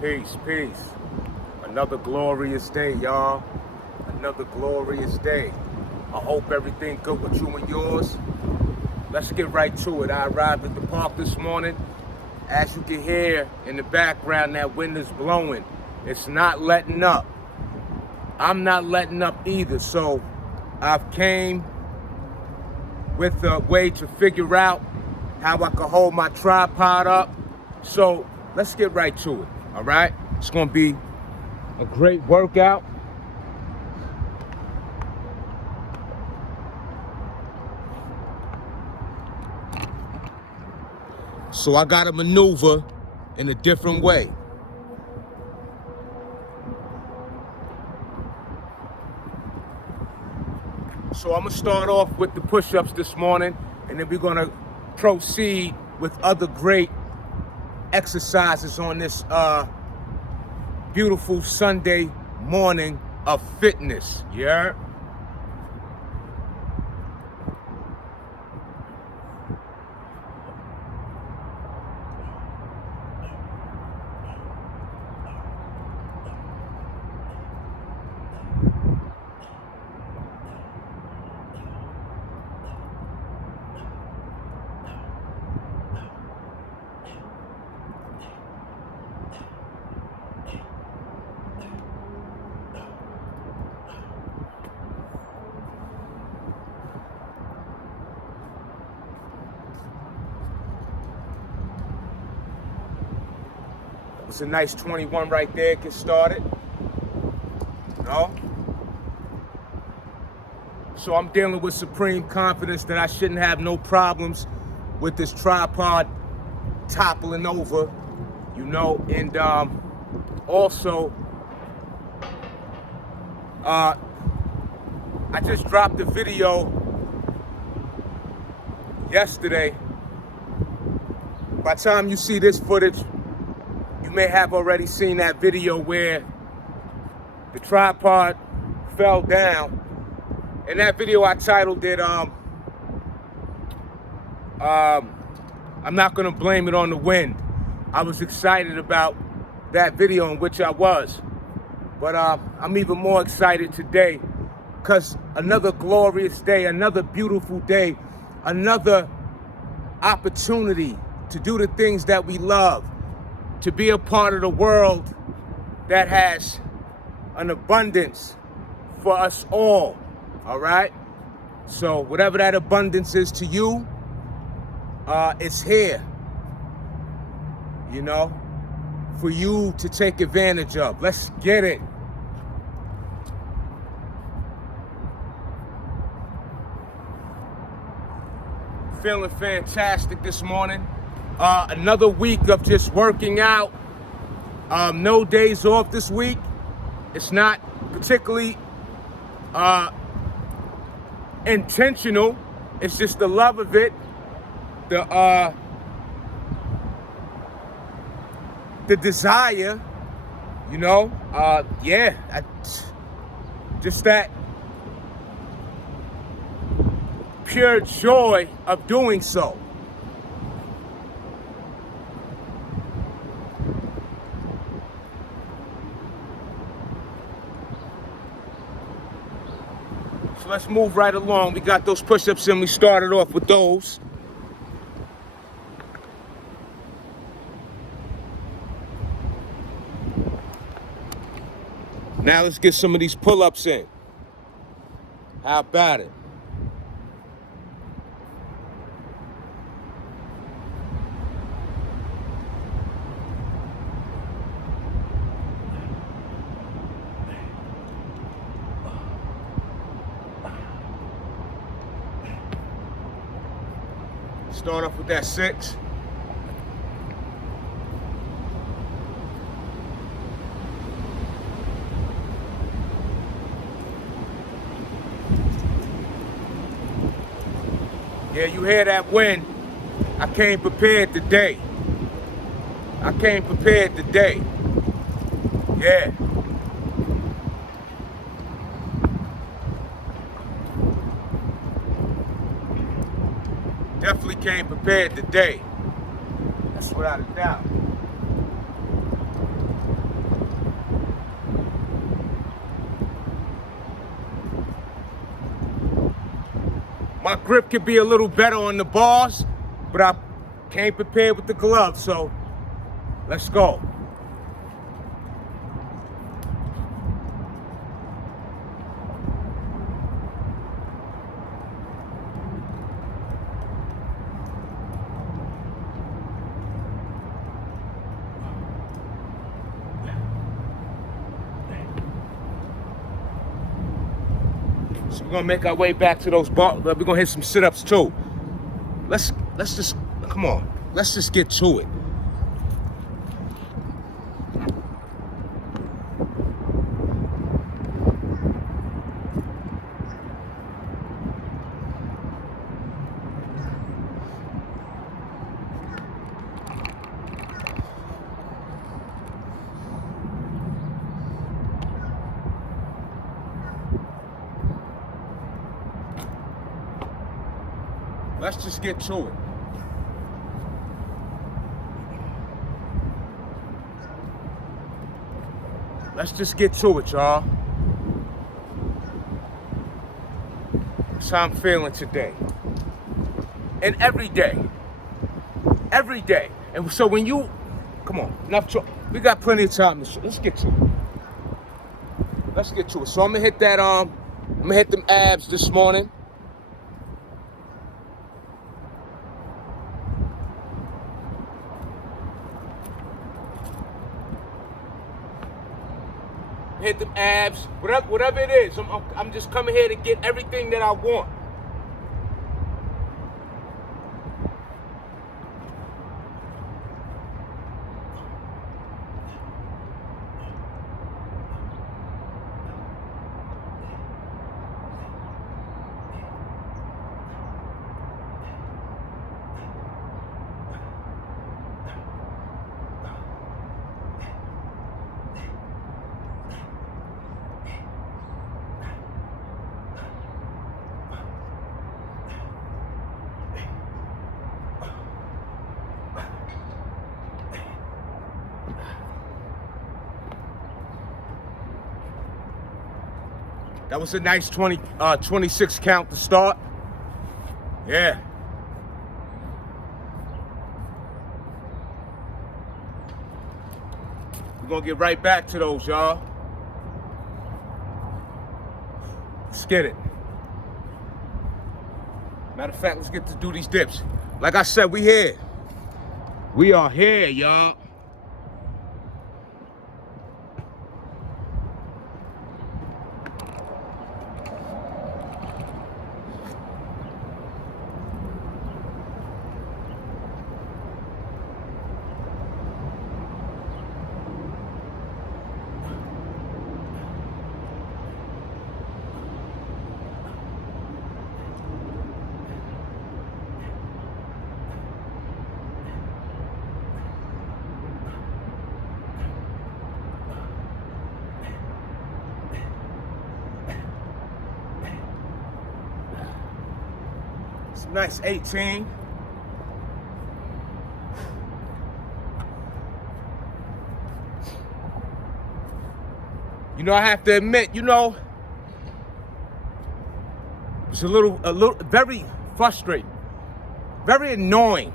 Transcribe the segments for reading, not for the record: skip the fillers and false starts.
Peace, peace. Another glorious day, y'all. Another glorious day. I hope everything good with you and yours. Let's get right to it. I arrived at the park this morning. As you can hear in the background, that wind is blowing. It's not letting up. I'm not letting up either. So I've came with a way to figure out how I can hold my tripod up. So let's get right to it, all right? It's gonna be a great workout. So I gotta maneuver in a different way. So I'm gonna start off with the push-ups this morning, and then we're gonna proceed with other great exercises on this beautiful Sunday morning of fitness. Yeah. It's a nice 21 right there. Get started. You know? So I'm dealing with supreme confidence that I shouldn't have no problems with this tripod toppling over, you know, and also I just dropped a video yesterday. By the time you see this footage, you may have already seen that video where the tripod fell down. In that video, I titled it, I'm not gonna blame it on the wind. I was excited about that video, in which I was. But I'm even more excited today because another glorious day, another beautiful day, another opportunity to do the things that we love, to be a part of the world that has an abundance for us all right? So whatever that abundance is to you, it's here, you know, for you to take advantage of. Let's get it. Feeling fantastic this morning. Another week of just working out. No days off this week. It's not particularly intentional. It's just the love of it, the desire, you know. Just that pure joy of doing so. So let's move right along. We got those push-ups in. We started off with those. Now let's get some of these pull-ups in. How about it? Start off with that 6. Yeah, you hear that wind? I came prepared today. Yeah. Definitely came prepared today. That's without a doubt. My grip could be a little better on the bars, but I came prepared with the gloves, so let's go. So we're gonna make our way back to those bars. We're gonna hit some sit-ups too. Let's just, come on. Let's just get to it. Let's just get to it. Let's just get to it, y'all. That's how I'm feeling today. And every day. Every day. And so when you, come on, enough talk. We got plenty of time. Let's get to it. Let's get to it. So I'm gonna hit that, I'm gonna hit them abs this morning. Hit them abs, whatever it is. I'm just coming here to get everything that I want. That was a nice 26 count to start. Yeah. We're gonna get right back to those, y'all. Let's get it. Matter of fact, let's get to do these dips. Like I said, we here. We are here, y'all. Nice 18. You know, I have to admit, you know, it's a little, very frustrating, very annoying.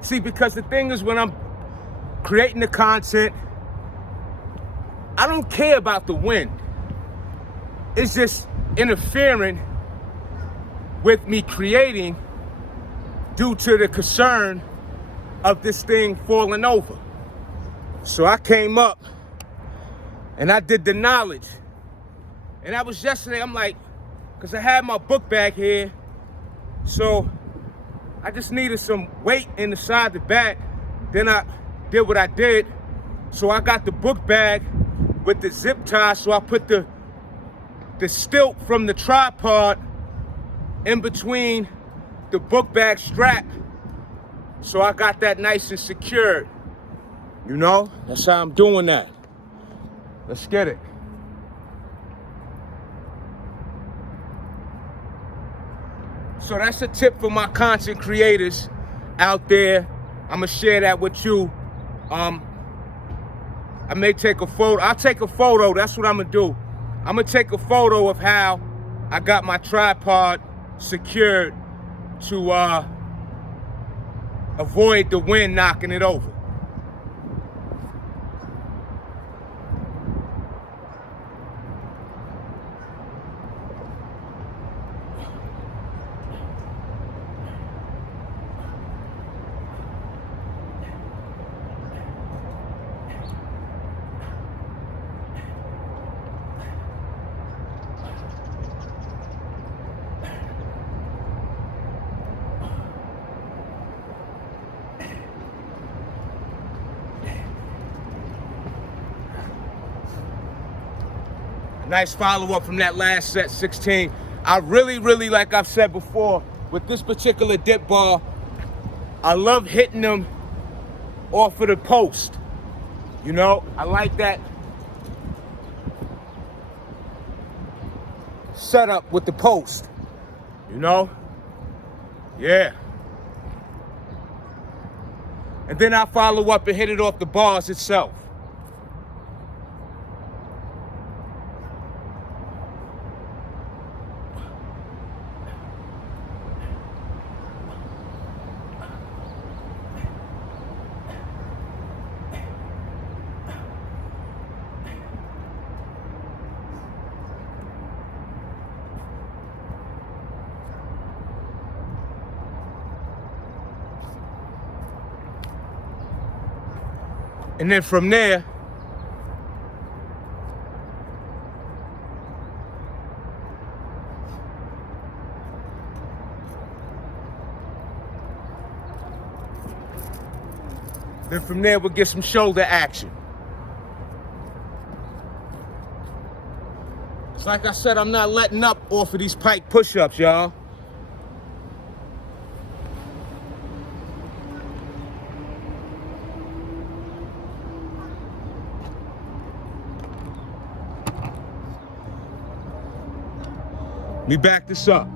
See, because the thing is, when I'm creating the content, I don't care about the wind. It's just interfering with me creating due to the concern of this thing falling over. So I came up and I did the knowledge. And that was yesterday. I'm like, because I had my book bag here, so I just needed some weight inside the bag. Then I did what I did. So I got the book bag with the zip tie, so I put the stilt from the tripod in between the book bag strap, so I got that nice and secured. You know, that's how I'm doing that. Let's get it. So that's a tip for my content creators out there. I'm gonna share that with you. I may take a photo. I'll take a photo. That's what I'm gonna do. I'm gonna take a photo of how I got my tripod secured to avoid the wind knocking it over. Nice follow-up from that last set, 16. I really, like I've said before, with this particular dip ball, I love hitting them off of the post. You know, I like that setup with the post, you know? Yeah. And then I follow up and hit it off the bars itself. And then from there, we'll get some shoulder action. It's like I said, I'm not letting up off of these pike push-ups, y'all. Let me back this up.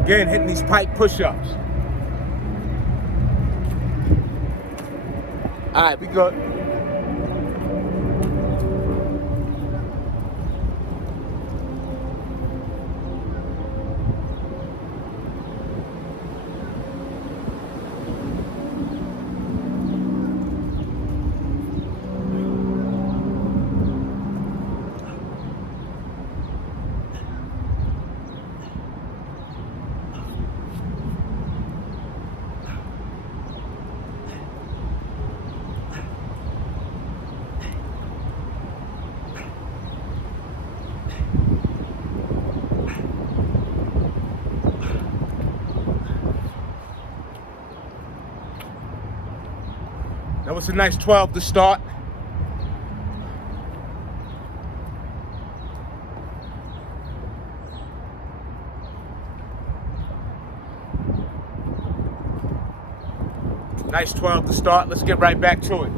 Again, hitting these pike push-ups. All right, we good. That was a nice 12 to start. Nice 12 to start. Let's get right back to it.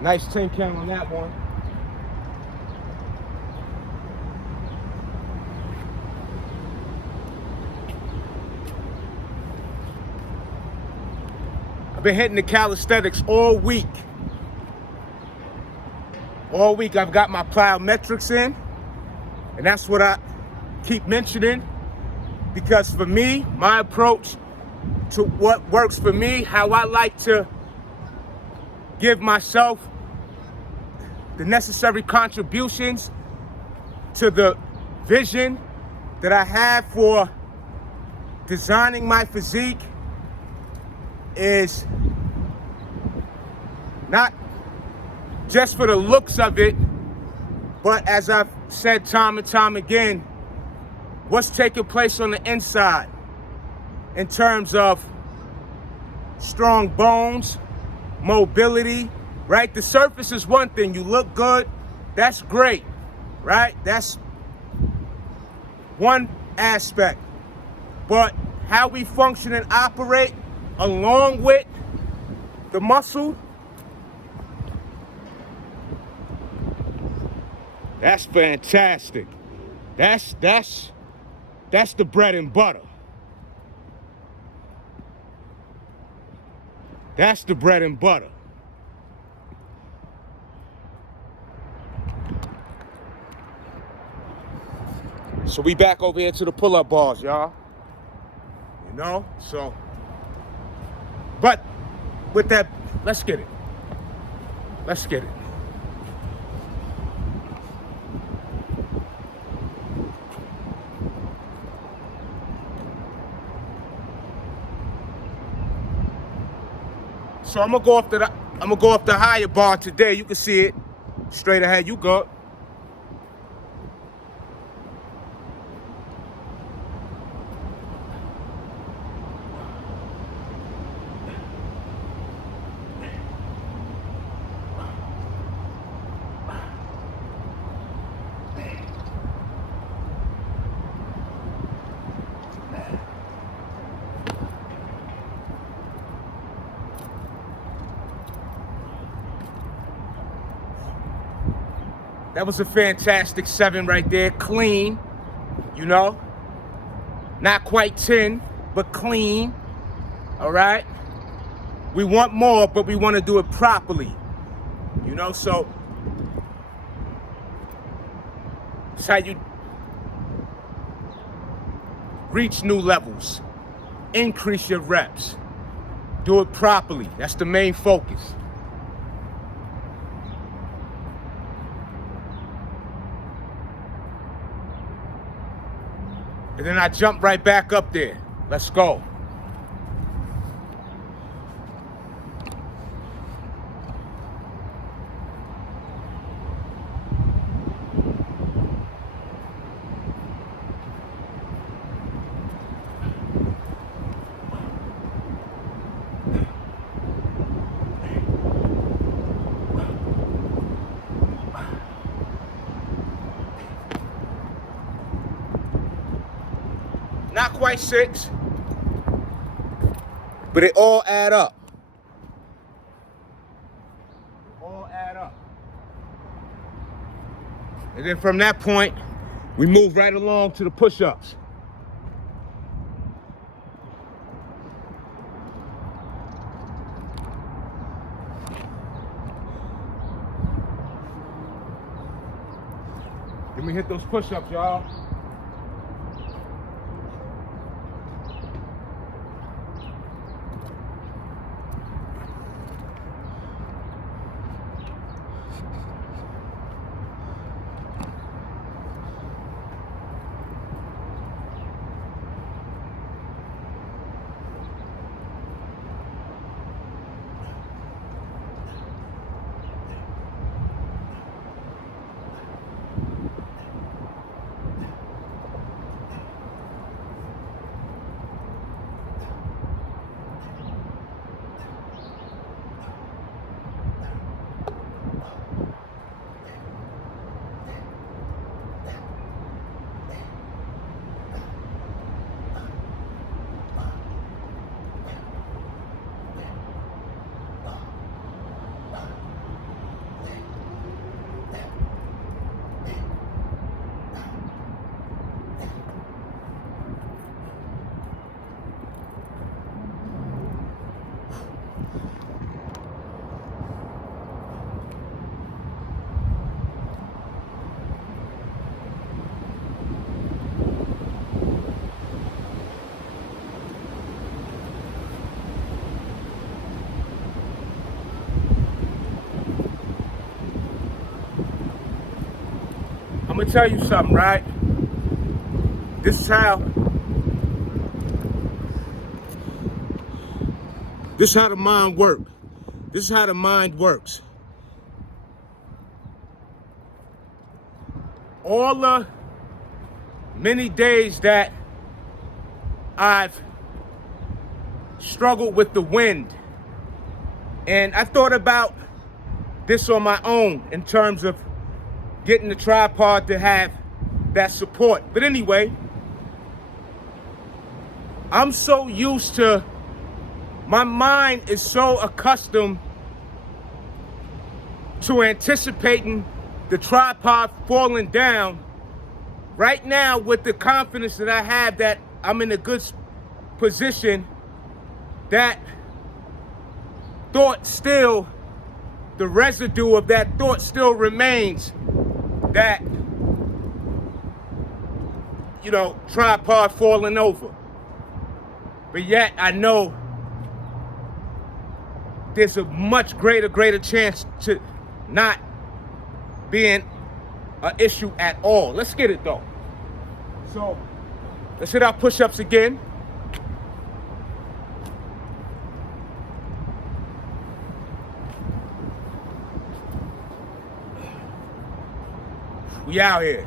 Nice 10 count on that one. I've been hitting the calisthenics all week. All week I've got my plyometrics in, and that's what I keep mentioning, because for me, my approach to what works for me, how I like to give myself the necessary contributions to the vision that I have for designing my physique is not just for the looks of it, but as I've said time and time again, what's taking place on the inside in terms of strong bones, mobility, right? The surface is one thing. You look good, that's great, right? That's one aspect. But how we function and operate along with the muscle, that's fantastic. That's the bread and butter. That's the bread and butter. So we back over here to the pull-up bars, y'all. You know, so. But with that, let's get it. Let's get it. So I'm gonna go off the higher bar today. You can see it straight ahead. You go. That was a fantastic 7 right there, clean, you know, not quite 10, but clean, all right? We want more, but we want to do it properly, you know, so it's how you reach new levels, increase your reps, do it properly. That's the main focus. And then I jump right back up there. Let's go. Not quite 6, but it all add up. All add up. And then from that point, we move right along to the push-ups. Let me hit those push-ups, y'all. gonna tell you something, right? This is how the mind works. This is how the mind works. All the many days that I've struggled with the wind, and I thought about this on my own in terms of getting the tripod to have that support. But anyway, I'm so used to, my mind is so accustomed to anticipating the tripod falling down. Right now, with the confidence that I have that I'm in a good position, that thought still, the residue of that thought still remains, that, you know, tripod falling over. But yet I know there's a much greater chance to not being an issue at all. Let's get it though. So let's hit our push-ups again. We out here.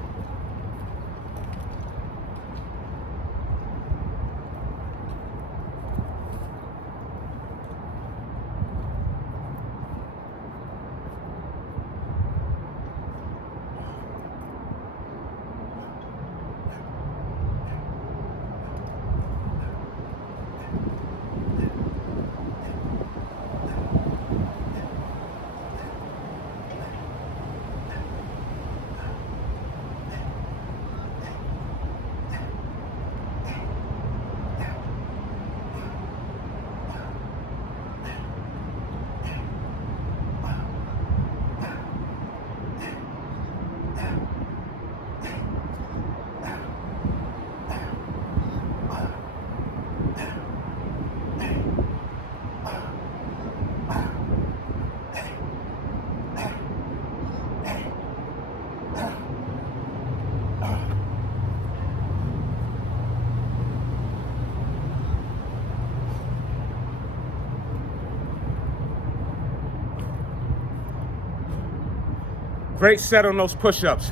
Great set on those push-ups.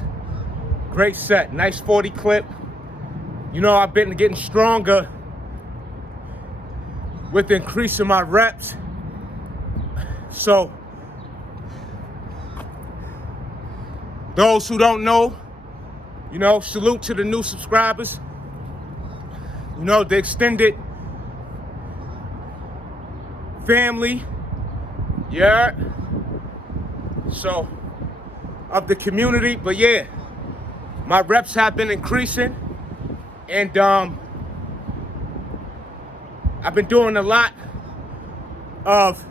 Great set, nice 40 clip. You know, I've been getting stronger with increasing my reps. So, those who don't know, you know, salute to the new subscribers. You know, the extended family, yeah. So, of the community, but yeah, my reps have been increasing, and I've been doing a lot of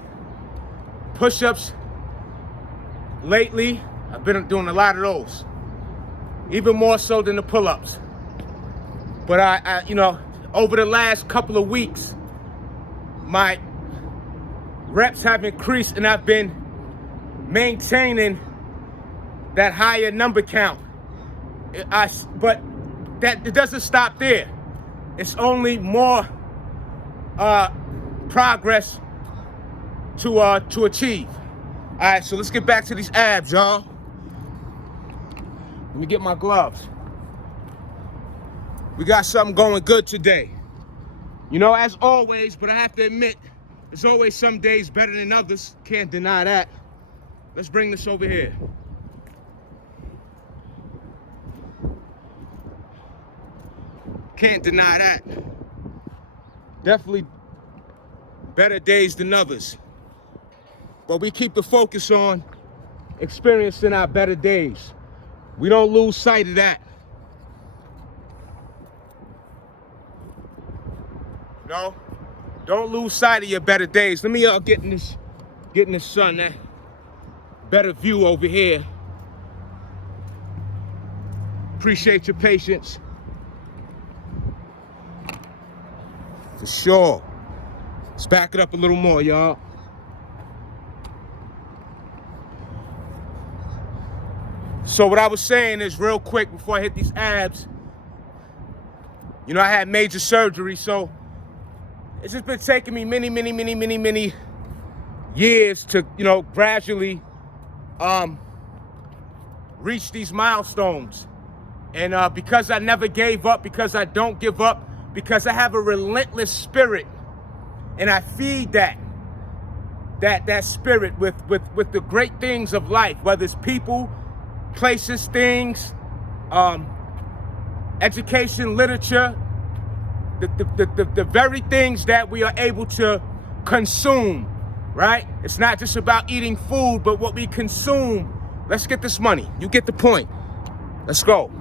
push-ups lately. I've been doing a lot of those, even more so than the pull-ups. But I you know, over the last couple of weeks, my reps have increased, and I've been maintaining that higher number count. But that it doesn't stop there. It's only more progress to achieve. All right, so let's get back to these abs, y'all. Let me get my gloves. We got something going good today. You know, as always, but I have to admit, there's always some days better than others. Can't deny that. Let's bring this over here. Can't deny that. Definitely better days than others. But we keep the focus on experiencing our better days. We don't lose sight of that. No, don't lose sight of your better days. Let me get in the sun, that better view over here. Appreciate your patience. For sure. Let's back it up a little more, y'all. So what I was saying is, real quick before I hit these abs, you know, I had major surgery, so it's just been taking me many years to, you know, gradually reach these milestones. And because I never gave up, because I don't give up, because I have a relentless spirit, and I feed that spirit with the great things of life, whether it's people, places, things, education, literature, the very things that we are able to consume, right? It's not just about eating food, but what we consume. Let's get this money. You get the point. Let's go.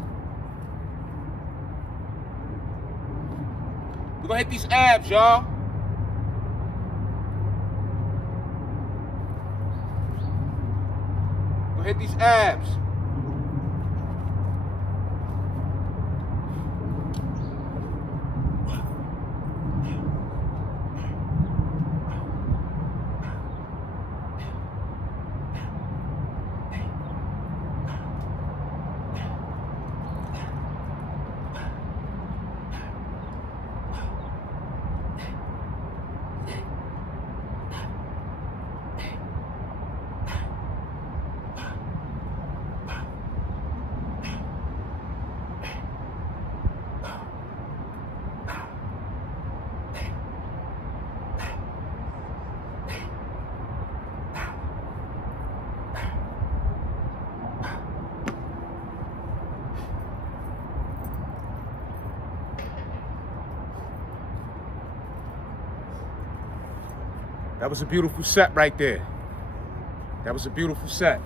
We're gonna hit these abs, y'all. We're gonna hit these abs. That was a beautiful set right there. That was a beautiful set.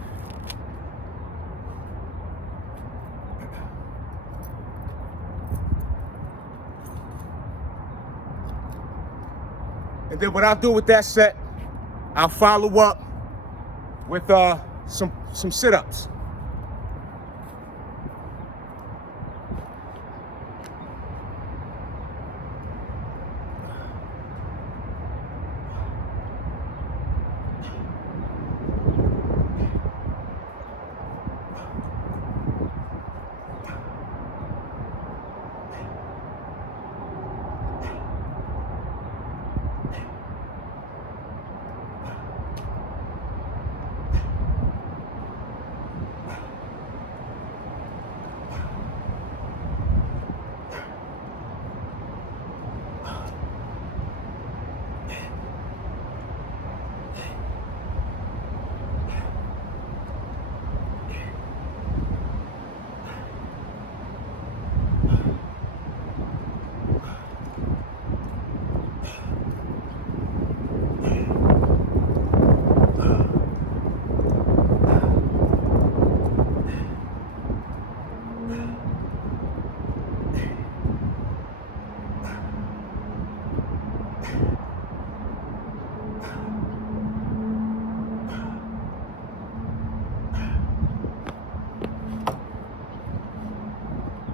And then what I'll do with that set, I'll follow up with some sit-ups.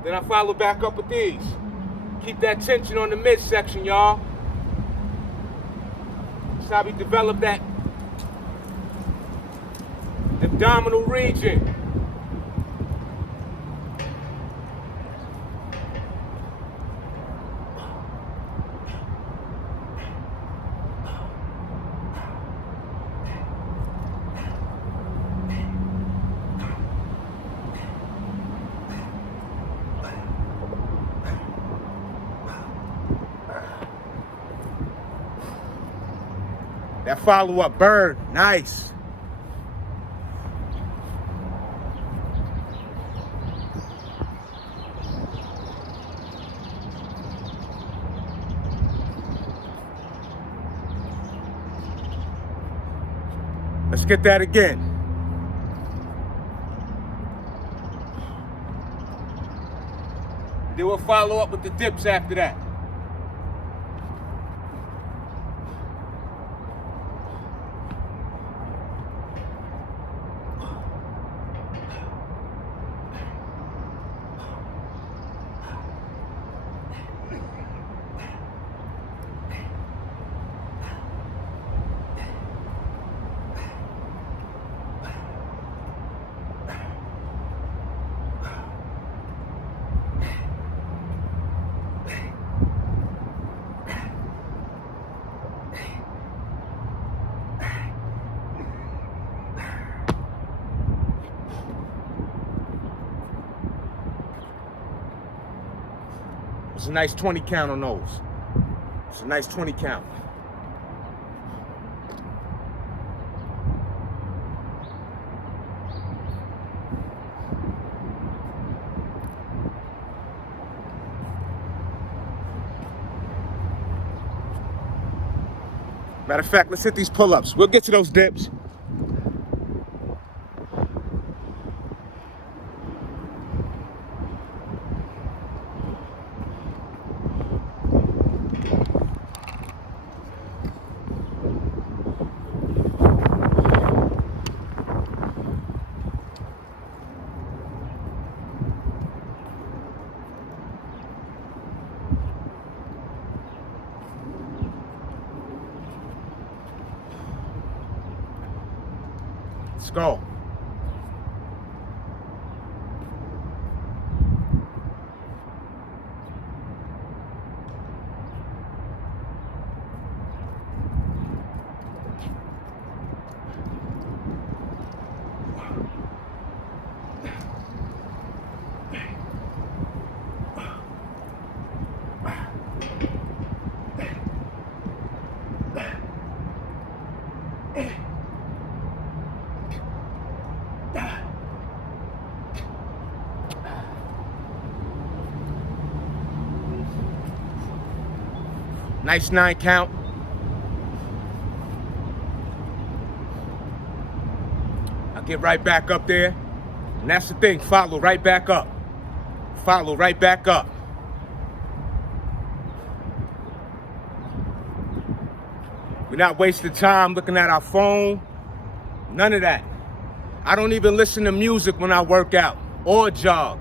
Then I follow back up with these. Keep that tension on the midsection, y'all. That's how we develop that abdominal region. That follow-up burn, nice. Let's get that again. Then we'll follow up with the dips after that. It's a nice 20 count on those. It's a nice 20 count. Matter of fact, let's hit these pull-ups. We'll get to those dips. Let's go. Nice 9 count. I'll get right back up there. And that's the thing, follow right back up. Follow right back up. We're not wasting time looking at our phone. None of that. I don't even listen to music when I work out or jog.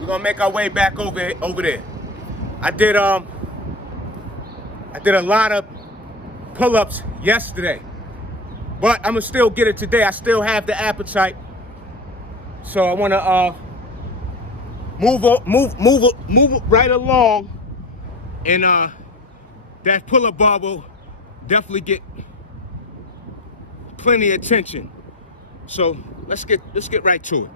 We're gonna make our way back over there. I did a lot of pull-ups yesterday, but I'm gonna still get it today. I still have the appetite, so I wanna move right along, and that pull-up bar will definitely get plenty of attention. So let's get right to it.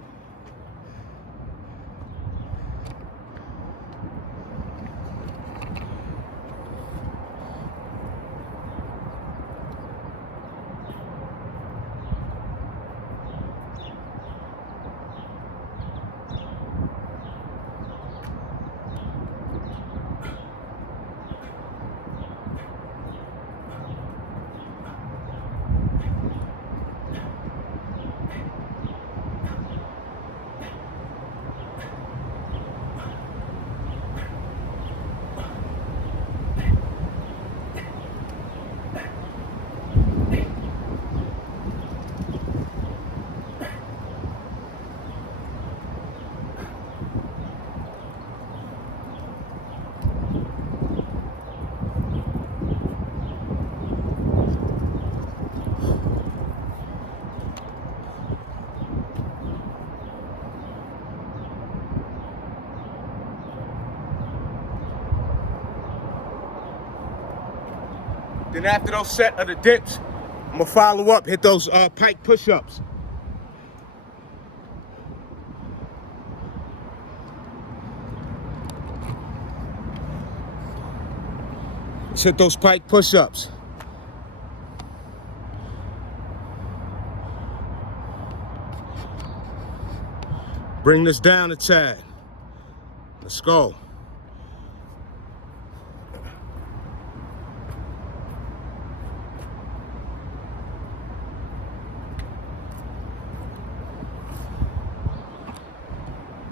Then after those set of the dips, I'm gonna follow up, hit those pike push-ups. Let's hit those pike push-ups. Bring this down a tad. Let's go.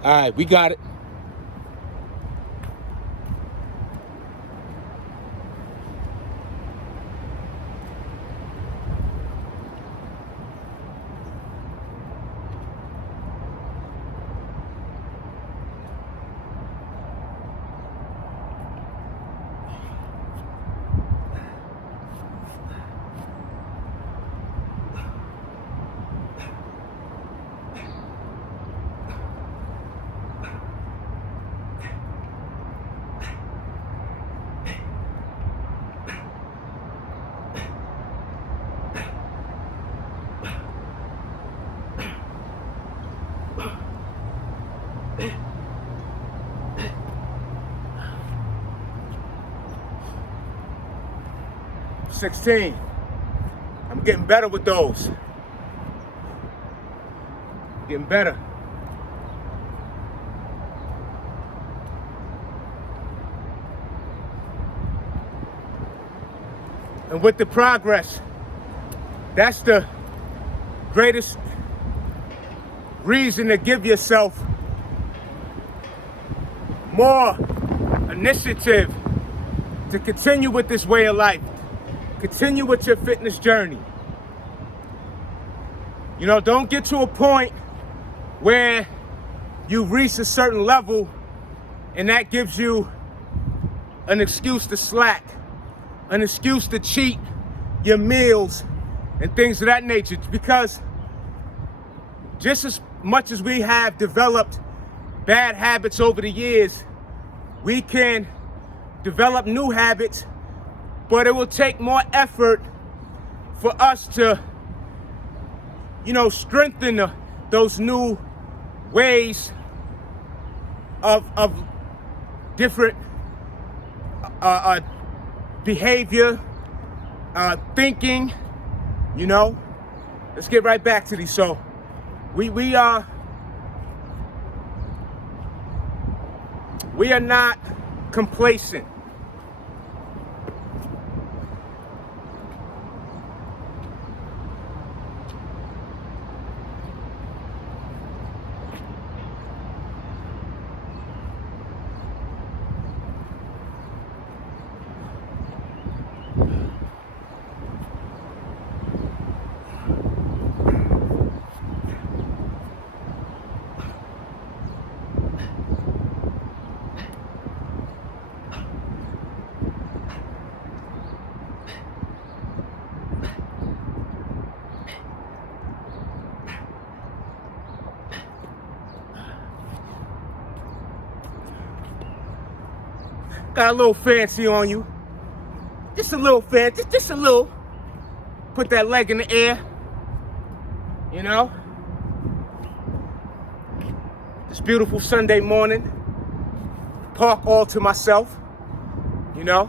All right, we got it. 16. I'm getting better with those. Getting better. And with the progress, that's the greatest reason to give yourself more initiative to continue with this way of life, continue with your fitness journey. You know, don't get to a point where you've reached a certain level and that gives you an excuse to slack, an excuse to cheat your meals and things of that nature. Because just as much as we have developed bad habits over the years, we can develop new habits, but it will take more effort for us to, you know, strengthen those new ways of different behavior, thinking, you know. Let's get right back to these. So we are not complacent. Got a little fancy on you. Just a little fancy, just a little. Put that leg in the air, you know? This beautiful Sunday morning. Park all to myself, you know?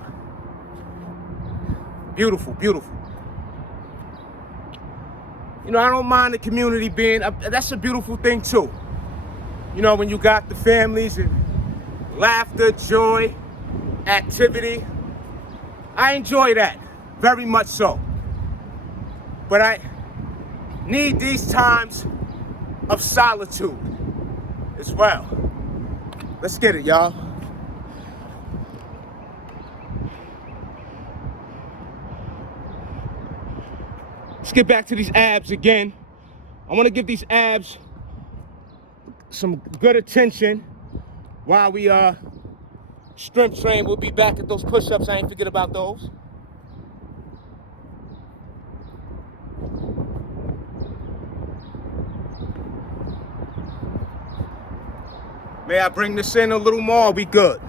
Beautiful, beautiful. You know, I don't mind the community being, that's a beautiful thing too. You know, when you got the families and laughter, joy, activity. I enjoy that, very much so. But I need these times of solitude as well. Let's get it, y'all. Let's get back to these abs again. I want to give these abs some good attention while we strength train. We'll be back at those push-ups. I ain't forget about those. May I bring this in a little more? We good.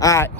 All right.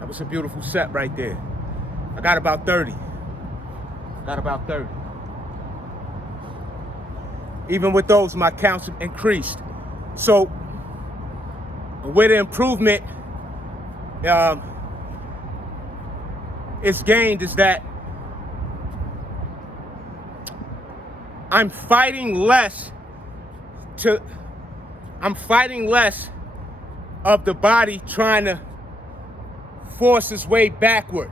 That was a beautiful set right there. I got about 30. Even with those, my counts increased. So where the improvement is gained is that I'm fighting less of the body trying to force its way backward,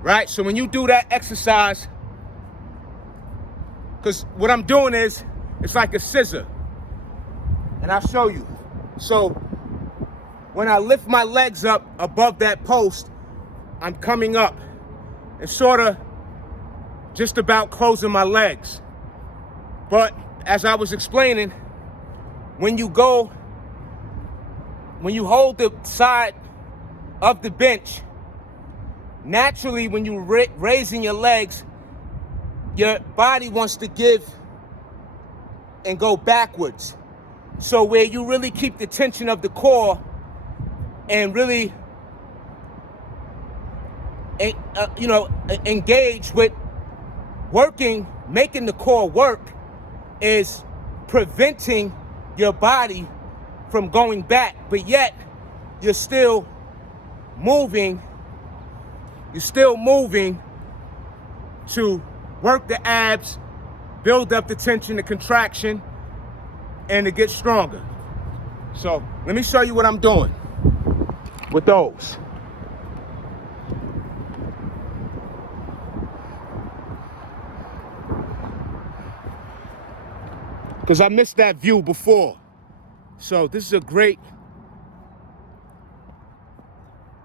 right? So when you do that exercise, because what I'm doing is, it's like a scissor, and I'll show you. So when I lift my legs up above that post, I'm coming up and sort of just about closing my legs. But as I was explaining, when you hold the side of the bench, naturally when you're raising your legs, your body wants to give and go backwards. So where you really keep the tension of the core and really engage with working, making the core work, is preventing your body from going back, but yet you're still moving to work the abs, build up the tension, the contraction, and to get stronger. So let me show you what I'm doing with those. Because I missed that view before. So this is a great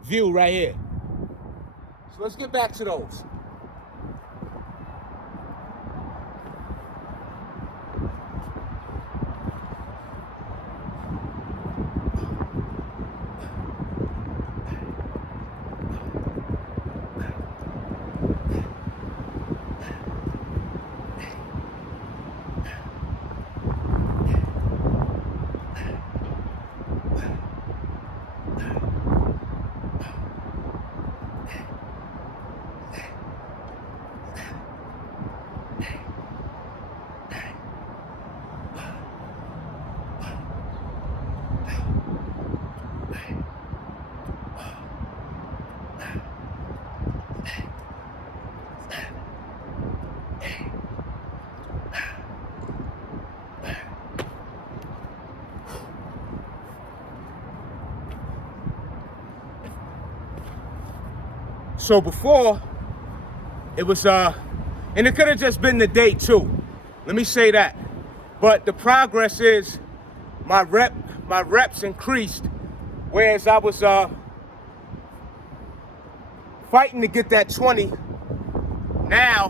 view right here. So let's get back to those. So before, it was, and it could have just been the day too. Let me say that. But the progress is, my reps increased, whereas I was fighting to get that 20. Now,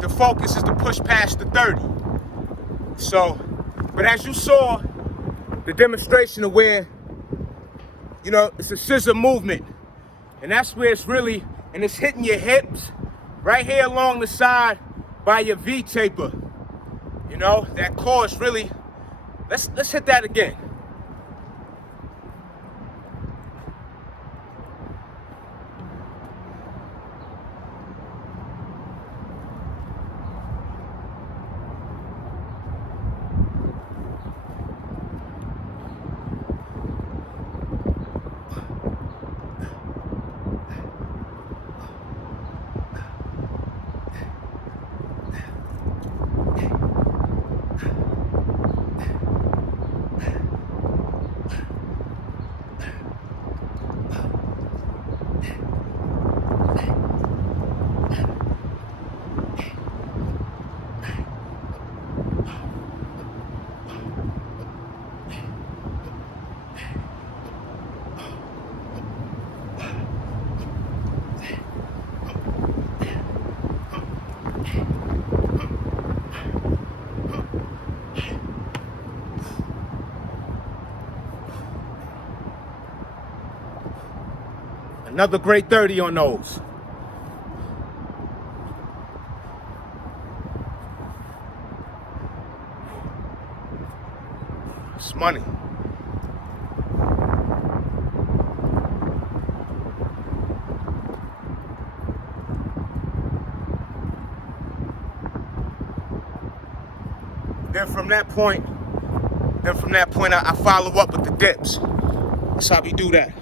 the focus is to push past the 30. So, but as you saw, the demonstration of where, it's a scissor movement. And that's where it's really, and it's hitting your hips, right here along the side by your V taper. That core is really, let's hit that again. Another great 30 on those. It's money. Then from that point, I follow up with the dips. That's how we do that.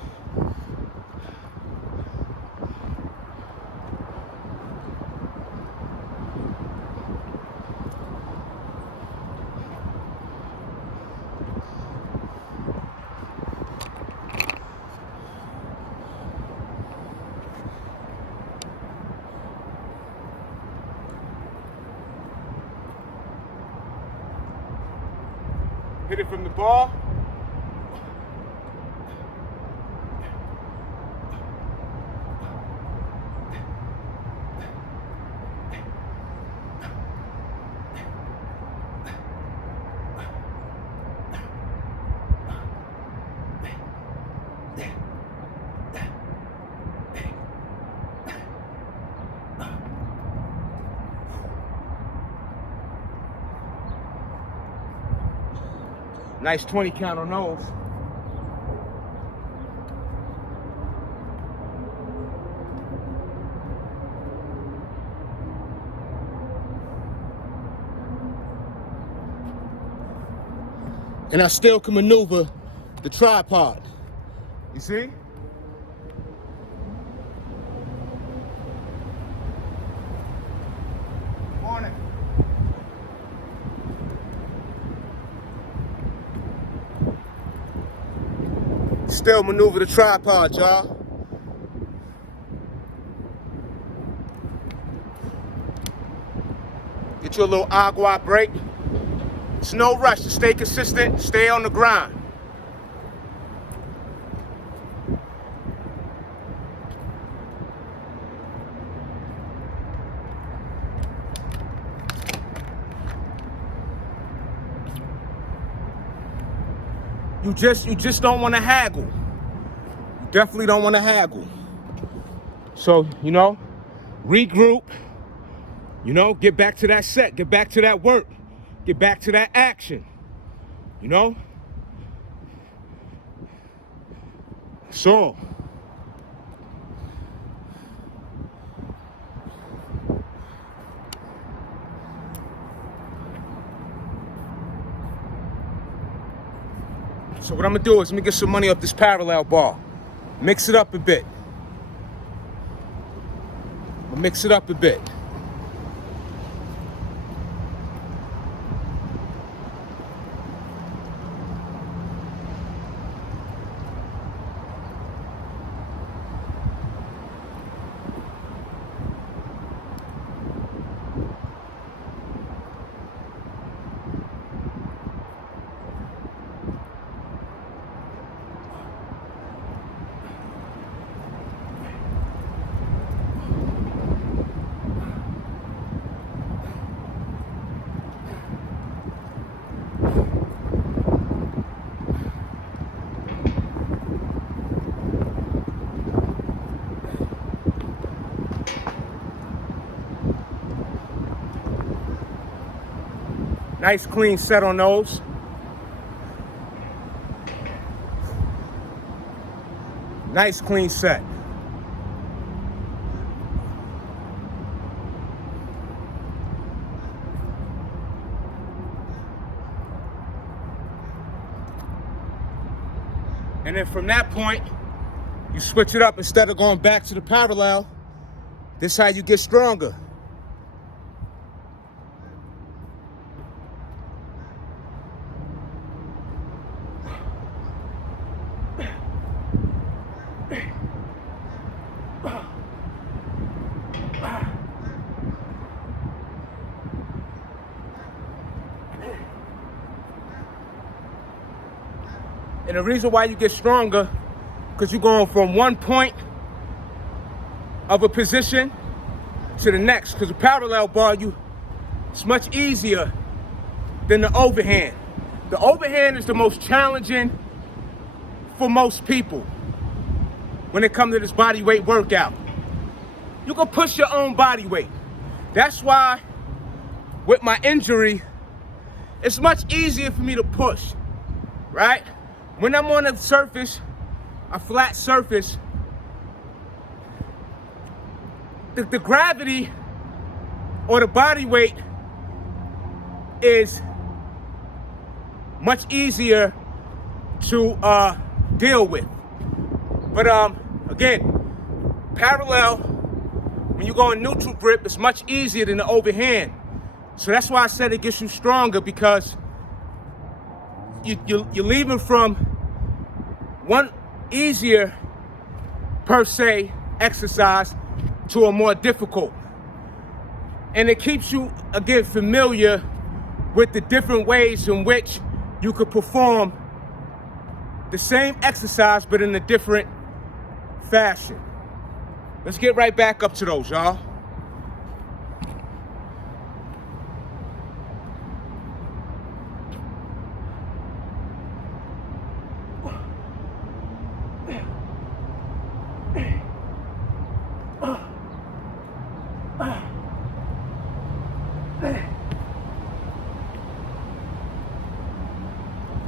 Hit it from the ball. Nice 20 count on those. And I still can maneuver the tripod. You see? Morning. Still maneuver the tripod, y'all. Get you a little agua break. It's no rush to stay consistent, stay on the grind. You just don't want to haggle. You definitely don't want to haggle. So, regroup, get back to that set, get back to that work, get back to that action, So, what I'm gonna do is let me get some money off this parallel bar. Mix it up a bit. Mix it up a bit. Nice clean set on those. Nice clean set. And then from that point, you switch it up. Instead of going back to the parallel, this is how you get stronger. And the reason why you get stronger, because you're going from one point of a position to the next. Because the parallel bar, it's much easier than the overhand. The overhand is the most challenging for most people when it comes to this body weight workout. You can push your own body weight. That's why with my injury, it's much easier for me to push, right? When I'm on a surface, a flat surface, the gravity or the body weight is much easier to deal with. But again, parallel, when you go in neutral grip, it's much easier than the overhand. So that's why I said it gets you stronger, because you're leaving from one easier, per se, exercise to a more difficult. And it keeps you, again, familiar with the different ways in which you could perform the same exercise, but in a different fashion. Let's get right back up to those, y'all.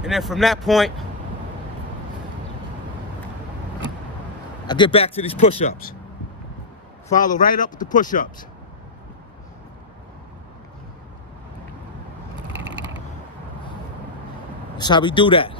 And then from that point, I get back to these push-ups. Follow right up with the push-ups. That's how we do that.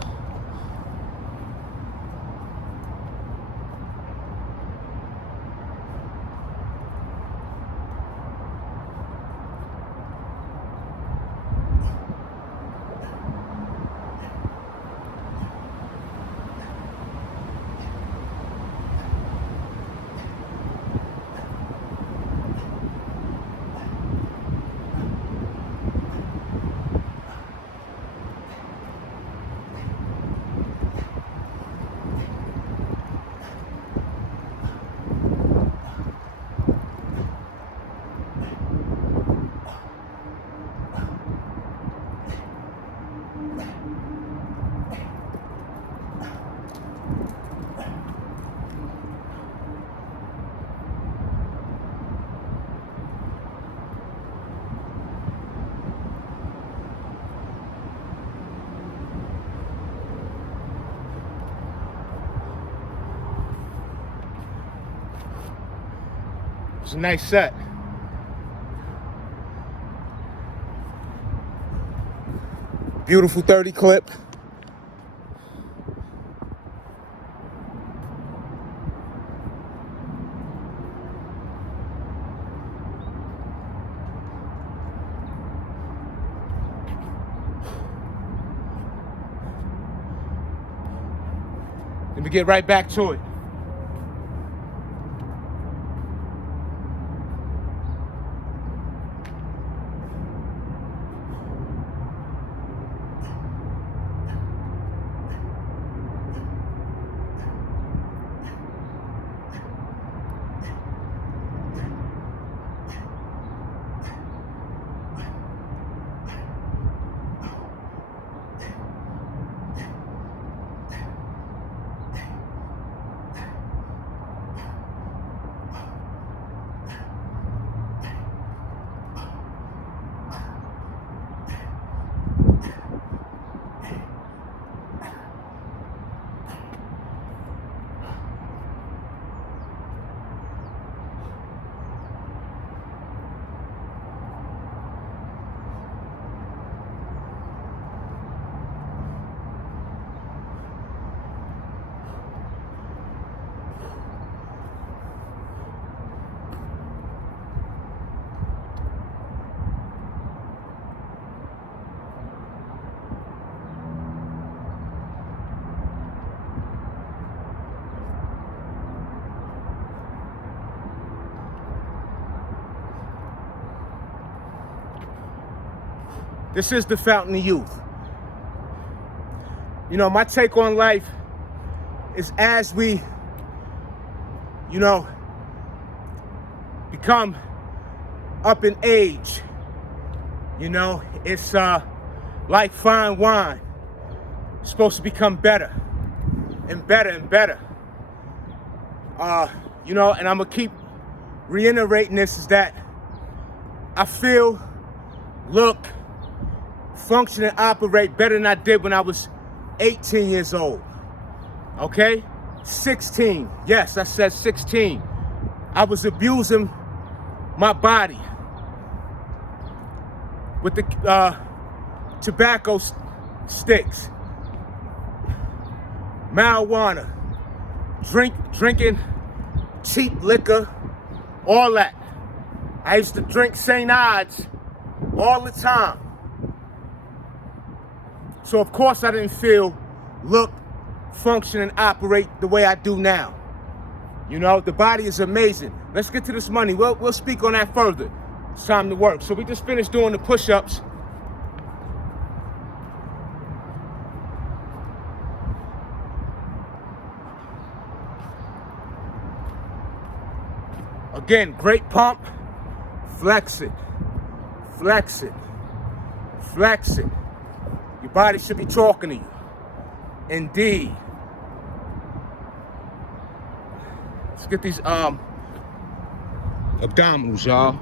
It's a nice set. Beautiful 30 clip. Let me get right back to it. This is the fountain of youth. You know, my take on life is as we, become up in age, it's like fine wine. It's supposed to become better and better and better. And I'm gonna keep reiterating this, is that I feel, look, function and operate better than I did when I was 18 years old. Okay? 16. Yes, I said 16. I was abusing my body with the tobacco sticks, marijuana, drinking cheap liquor, all that. I used to drink St. Ides all the time. So of course I didn't feel, look, function, and operate the way I do now. The body is amazing. Let's get to this money. We'll speak on that further. It's time to work. So we just finished doing the push-ups. Again, great pump. Flex it. Flex it. Flex it. Your body should be talking to you. Indeed. Let's get these abdominals, y'all.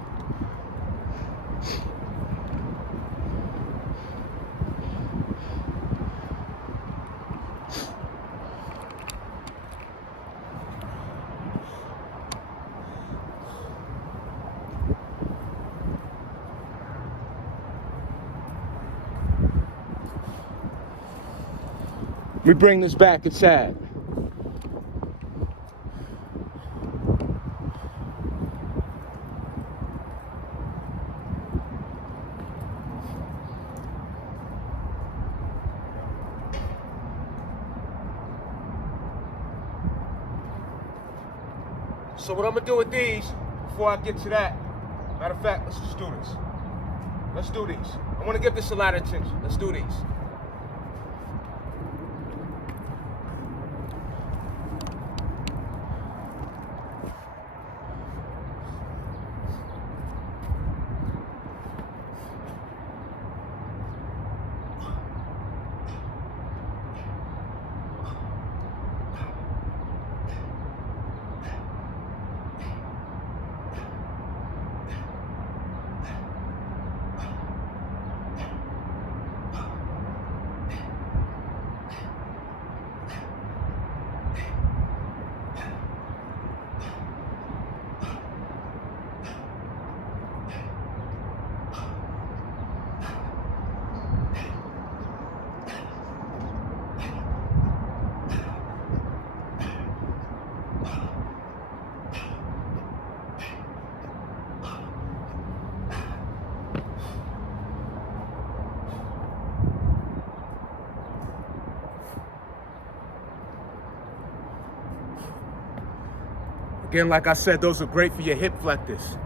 Let me bring this back a tad. So what I'm gonna do with these, before I get to that, matter of fact, let's just do this. Let's do these. I wanna give this a lot of attention. Let's do these. Again, like I said, those are great for your hip flexors.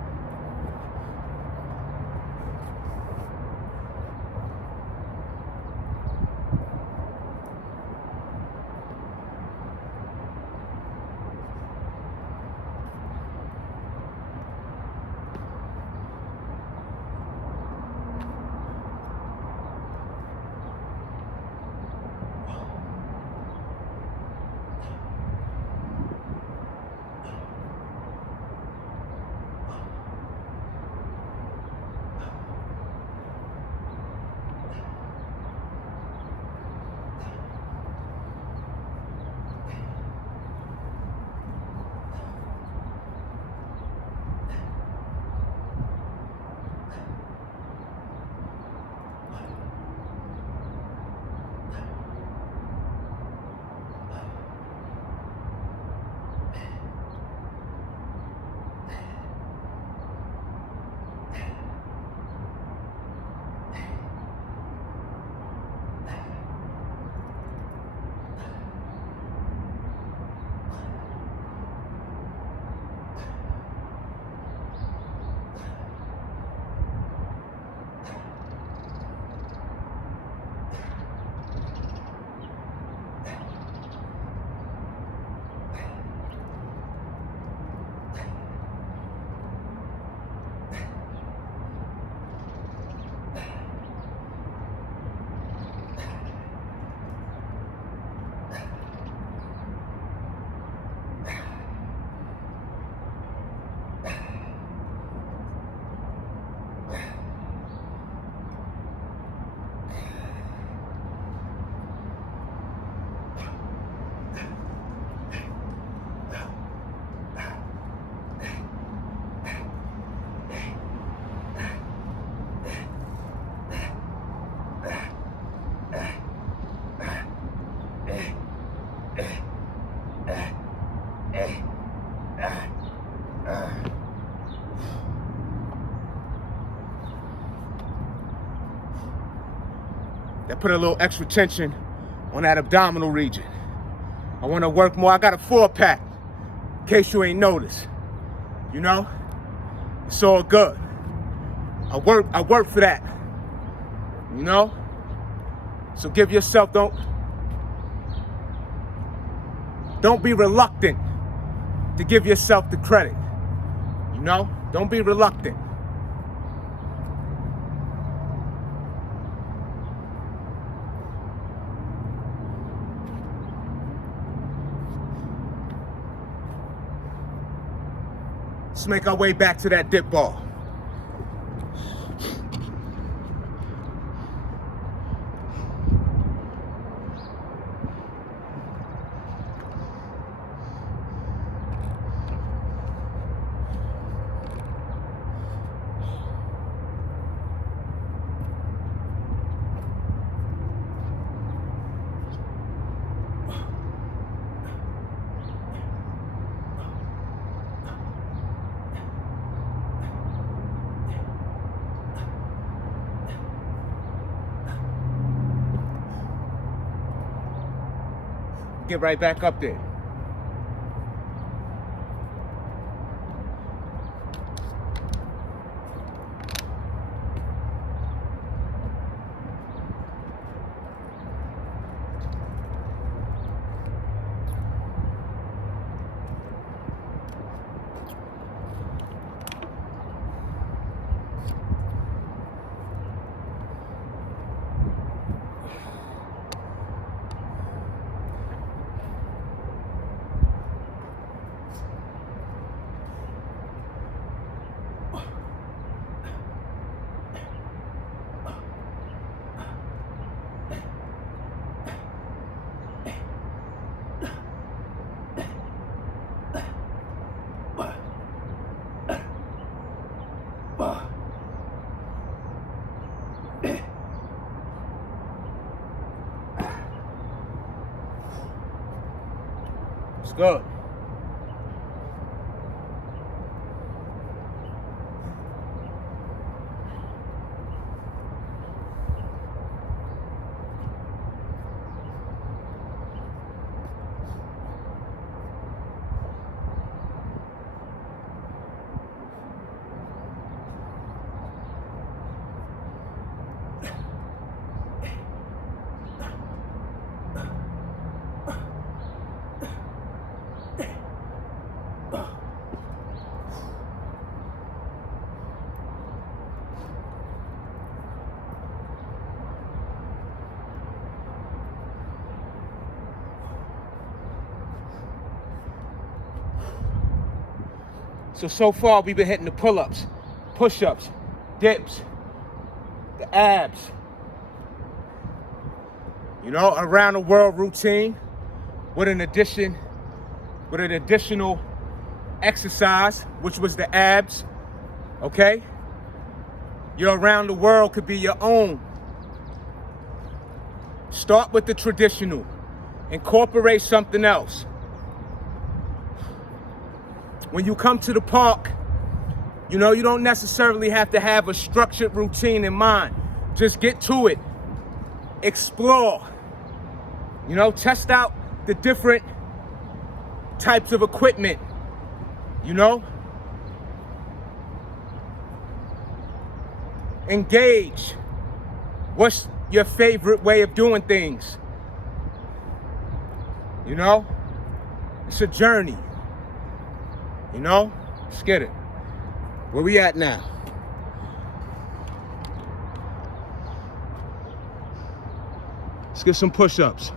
That put a little extra tension on that abdominal region. I want to work more. I got a 4-pack, in case you ain't noticed. You know, it's all good. I work for that. You know, so give yourself, don't be reluctant to give yourself the credit. You know, don't be reluctant. Let's make our way back to that dip ball. Get right back up there. It's good. So far we've been hitting the pull-ups, push-ups, dips, the abs, you know, around the world routine with an additional exercise, which was the abs, okay? Your around the world could be your own. Start with the traditional, incorporate something else. When you come to the park, you know, you don't necessarily have to have a structured routine in mind. Just get to it. Explore. You know, test out the different types of equipment, you know? Engage. What's your favorite way of doing things? You know? It's a journey. You know? Let's get it. Where we at now? Let's get some push-ups.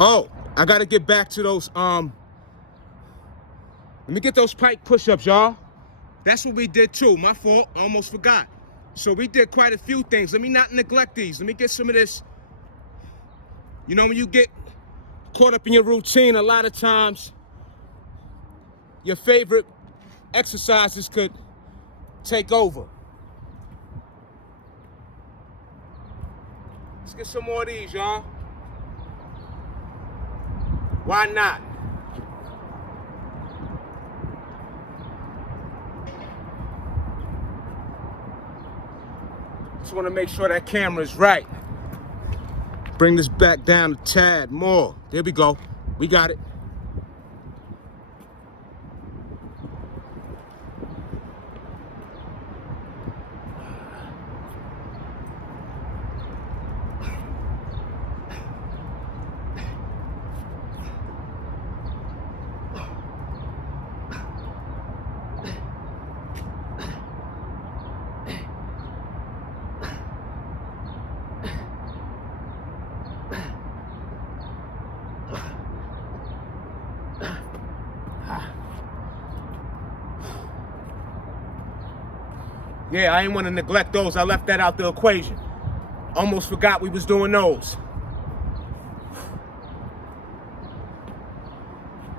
Oh, I gotta get back to those, let me get those pike push-ups, y'all. That's what we did too. My fault, I almost forgot. So we did quite a few things. Let me not neglect these. Let me get some of this. You know, when you get caught up in your routine, a lot of times your favorite exercises could take over. Let's get some more of these, y'all. Why not? Just want to make sure that camera is right. Bring this back down a tad more. There we go. We got it. Yeah, I ain't want to neglect those. I left that out the equation. Almost forgot we was doing those.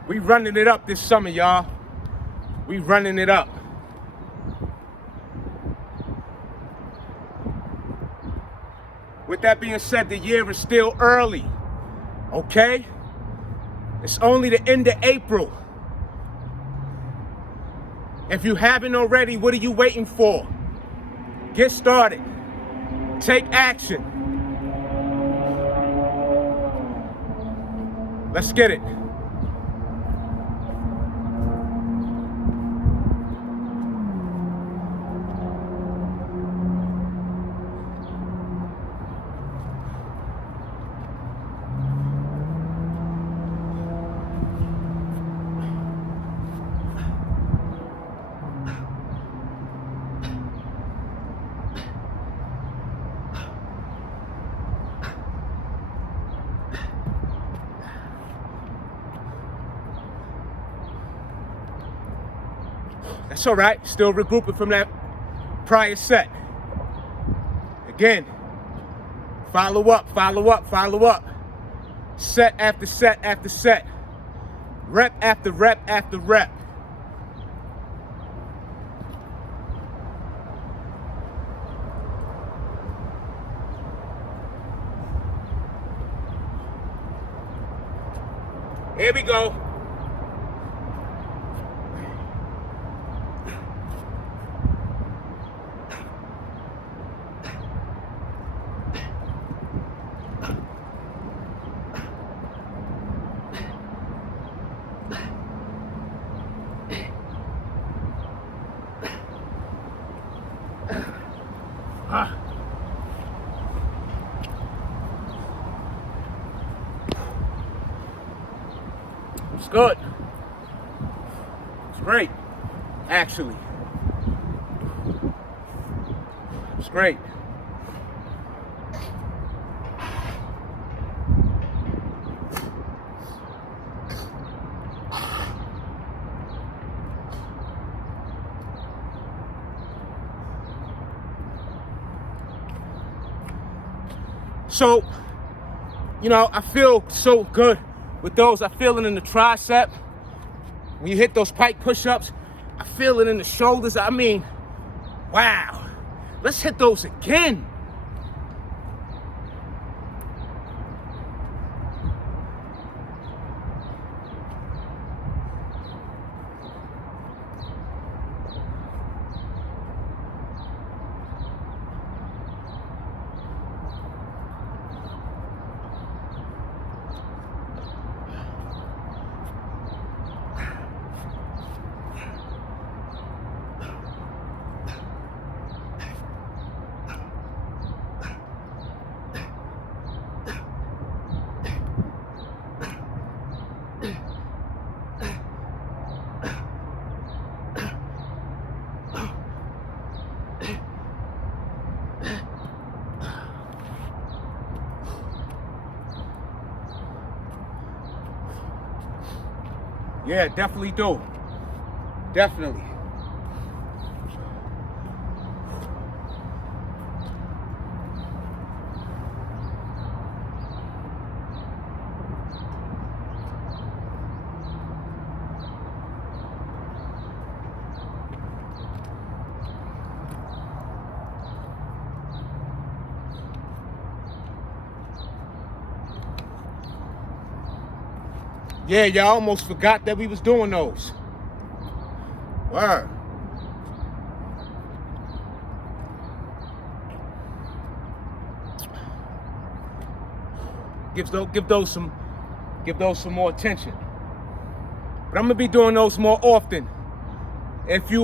We running it up this summer, y'all. We running it up. With that being said, the year is still early, okay? It's only the end of April. If you haven't already, what are you waiting for? Get started. Take action. Let's get it. That's all right. Still regrouping from that prior set. Again, follow up, follow up, follow up. Set after set after set. Rep after rep after rep. Here we go. It's good. It's great, actually. It's great. So, you know, I feel so good with those. I feel it in the tricep. When you hit those pike push-ups, I feel it in the shoulders. I mean, wow. Let's hit those again. Yeah, definitely do. Definitely. Yeah, y'all almost forgot that we was doing those. Word. Give those some more attention. But I'm gonna be doing those more often. If you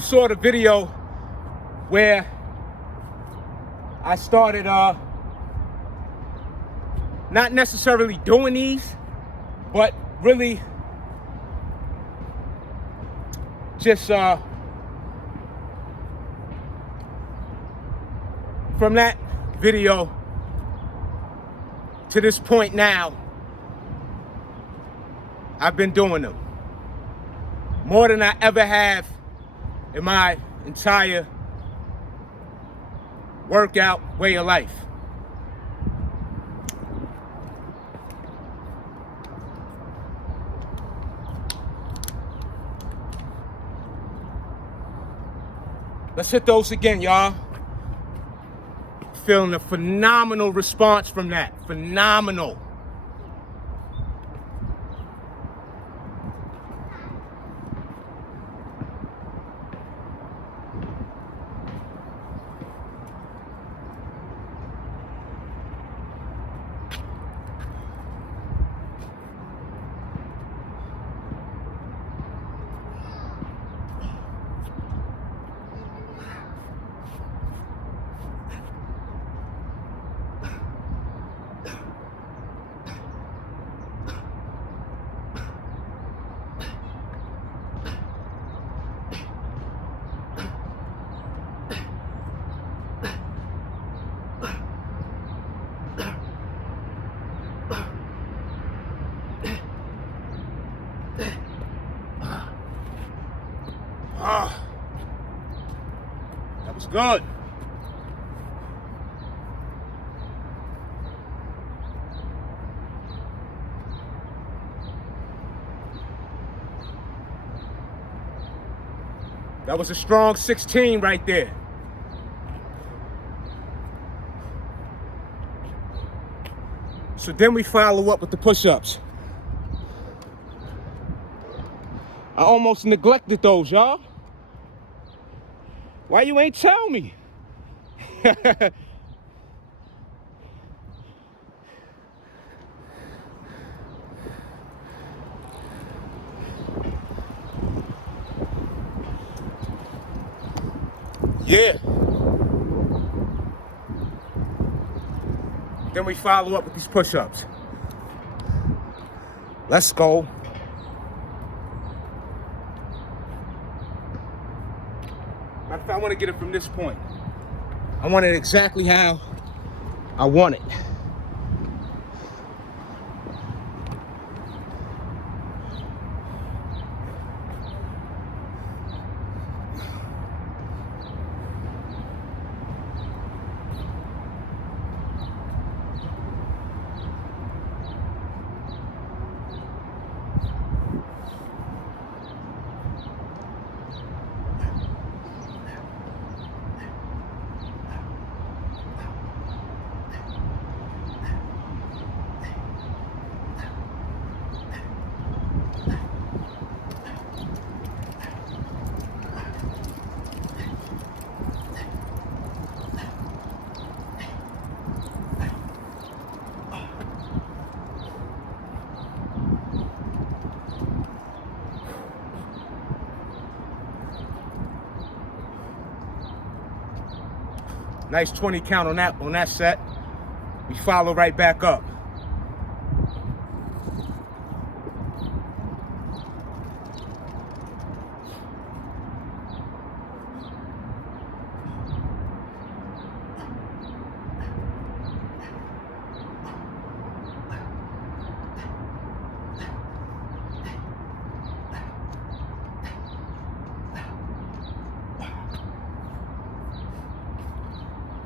saw the video where I started not necessarily doing these, but really just from that video to this point now, I've been doing them. more than I ever have in my entire workout way of life. Let's hit those again, y'all. Feeling a phenomenal response from that. Phenomenal. That was good. That was a strong 16 right there. So then we follow up with the push-ups. I almost neglected those, y'all. Why you ain't tell me? Yeah. Then we follow up with these push-ups. Let's go. Matter of fact, I want to get it from this point. I want it exactly how I want it. Nice 20 count on that set. We follow right back up.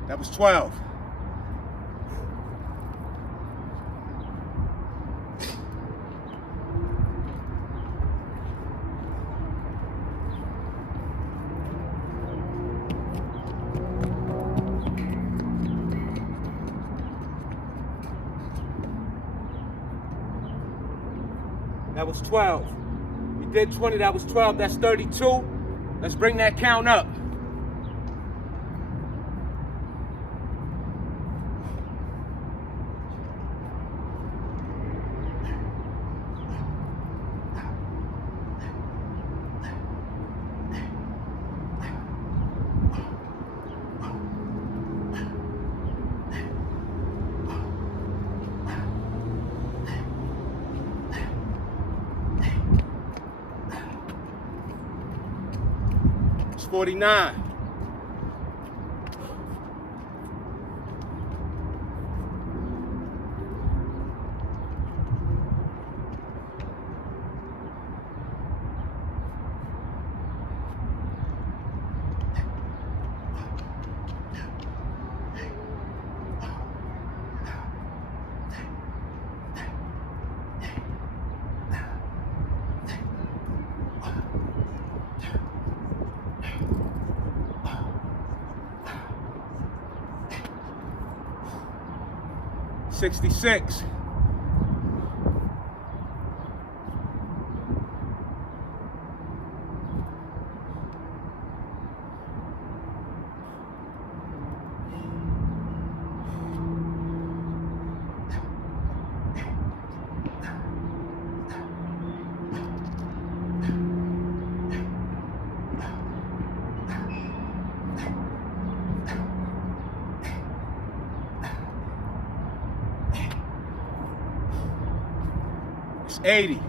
That was 12. That was 12. We did 20, that was 12, that's 32. Let's bring that count up. It's 49. 66. It's 80.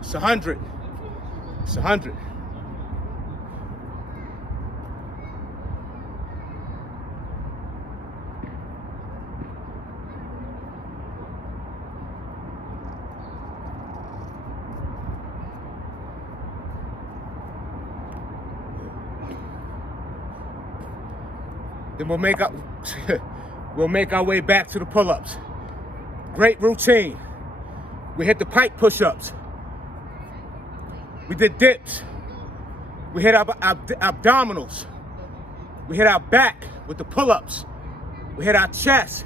It's 100. It's 100. Then we'll make our way back to the pull-ups. Great routine. We hit the pike push-ups. We did dips. We hit our abdominals. We hit our back with the pull-ups. We hit our chest,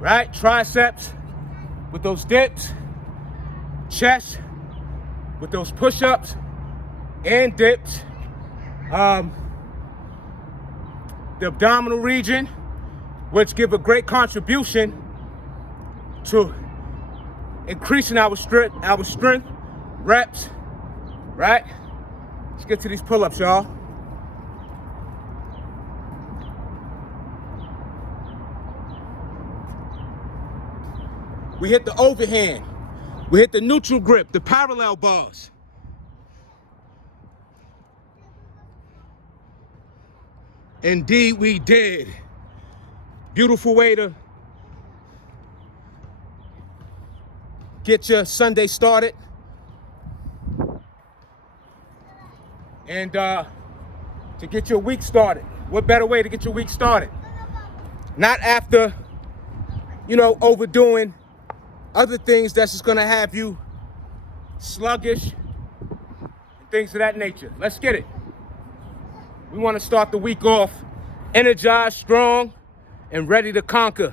right? Triceps with those dips. Chest with those push-ups and dips. The abdominal region, which give a great contribution to increasing our strength, reps, right? Let's get to these pull-ups, y'all. We hit the overhand. We hit the neutral grip, the parallel bars. Indeed, we did. Beautiful way to get your Sunday started. And to get your week started. What better way to get your week started? Not after, overdoing other things that's just gonna have you sluggish and things of that nature. Let's get it. We wanna start the week off energized, strong, and ready to conquer.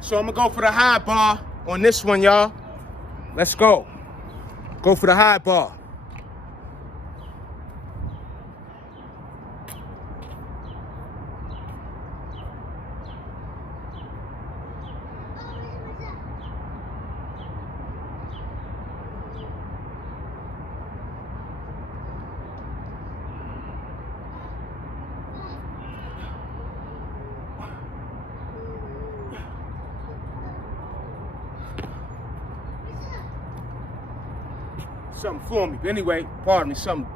So I'm gonna go for the high bar on this one, y'all. Let's go. Go for the high bar. Something for me. But anyway, pardon me, something.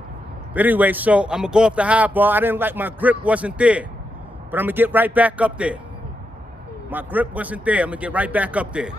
But anyway, so I'm gonna go off the high bar. I didn't like my grip wasn't there, but I'm gonna get right back up there. My grip wasn't there. I'm gonna get right back up there.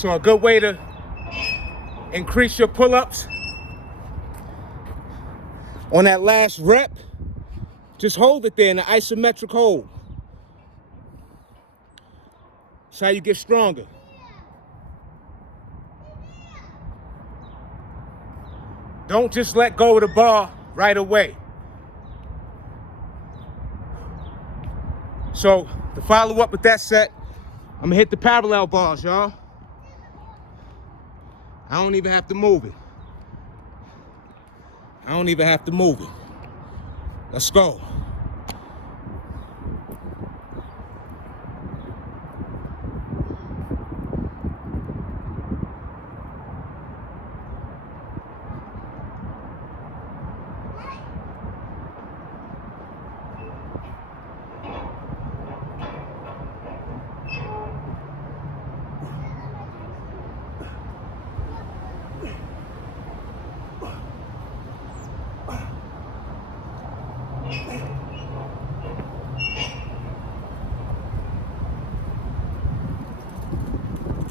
So a good way to increase your pull-ups on that last rep, just hold it there in the isometric hold. That's how you get stronger. Don't just let go of the bar right away. So to follow up with that set, I'm gonna hit the parallel bars, y'all. I don't even have to move it. I don't even have to move it. Let's go.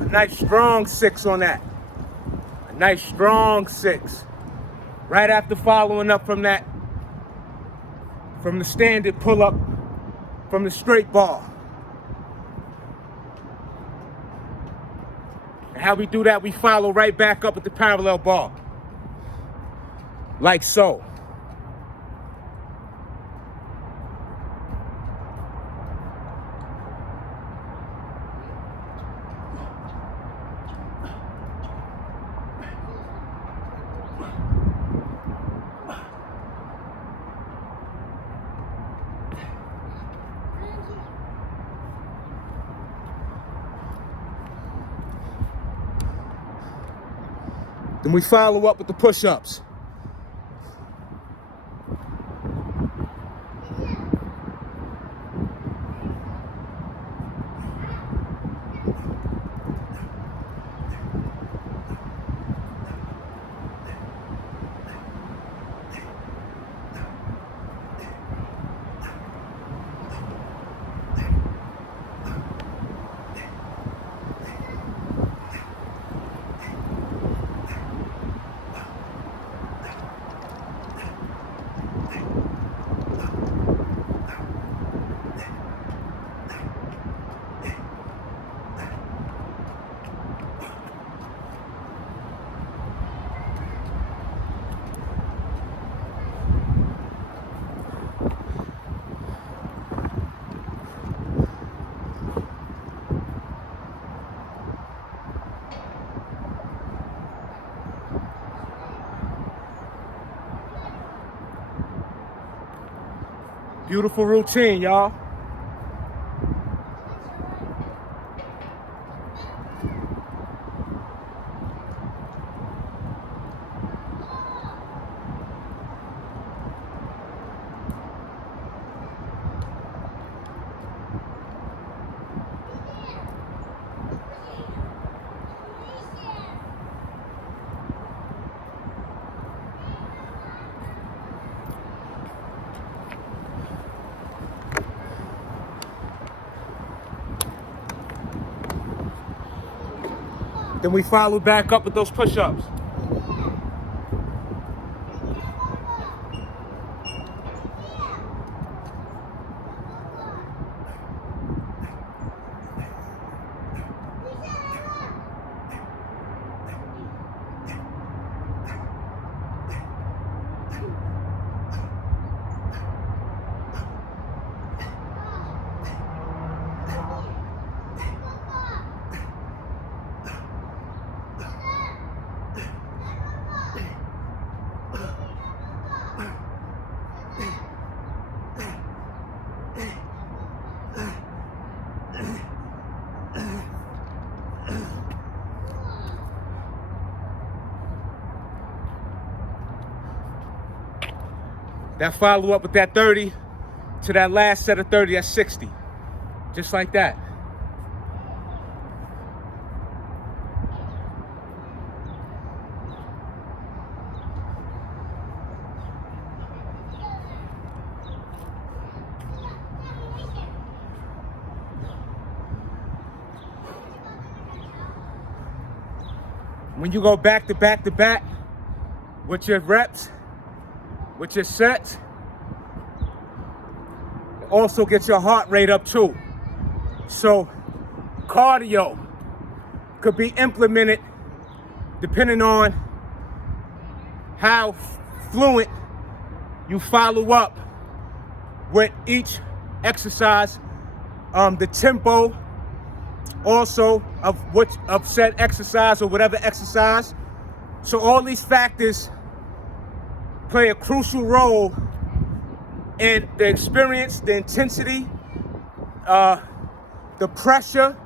A nice strong 6 on that. A nice strong 6. Right after following up from that, from the standard pull-up, from the straight bar. And how we do that, we follow right back up with the parallel bar. Like so. Then we follow up with the push-ups. Beautiful routine, y'all. Then we follow back up with those push-ups. That follow up with that 30 to that last set of 30, that's 60. Just like that. when you go back to back to back with your reps, with your sets, also get your heart rate up too. So cardio could be implemented depending on how fluent you follow up with each exercise, the tempo also of said exercise or whatever exercise. So all these factors play a crucial role in the experience, the intensity, the pressure,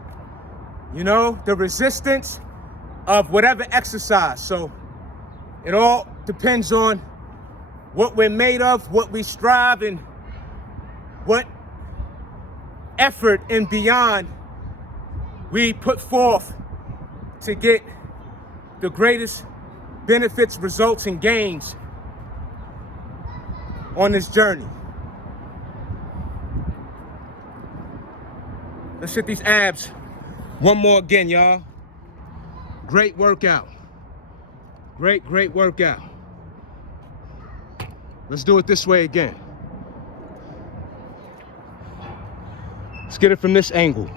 the resistance of whatever exercise. So it all depends on what we're made of, what we strive, and what effort and beyond we put forth to get the greatest benefits, results, and gains on this journey. Let's hit these abs one more again, y'all. Great workout. Great workout. Let's do it this way again. Let's get it from this angle.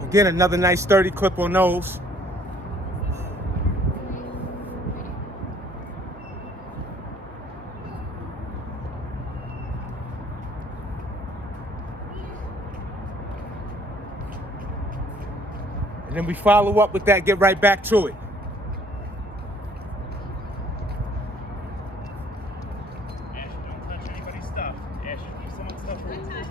Again, another nice sturdy clip on those. And then we follow up with that, get right back to it. Ash, don't touch anybody's stuff. Ash, if someone's stuff for you.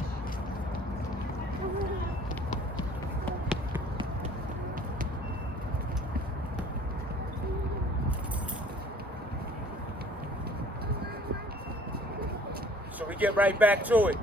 So we get right back to it.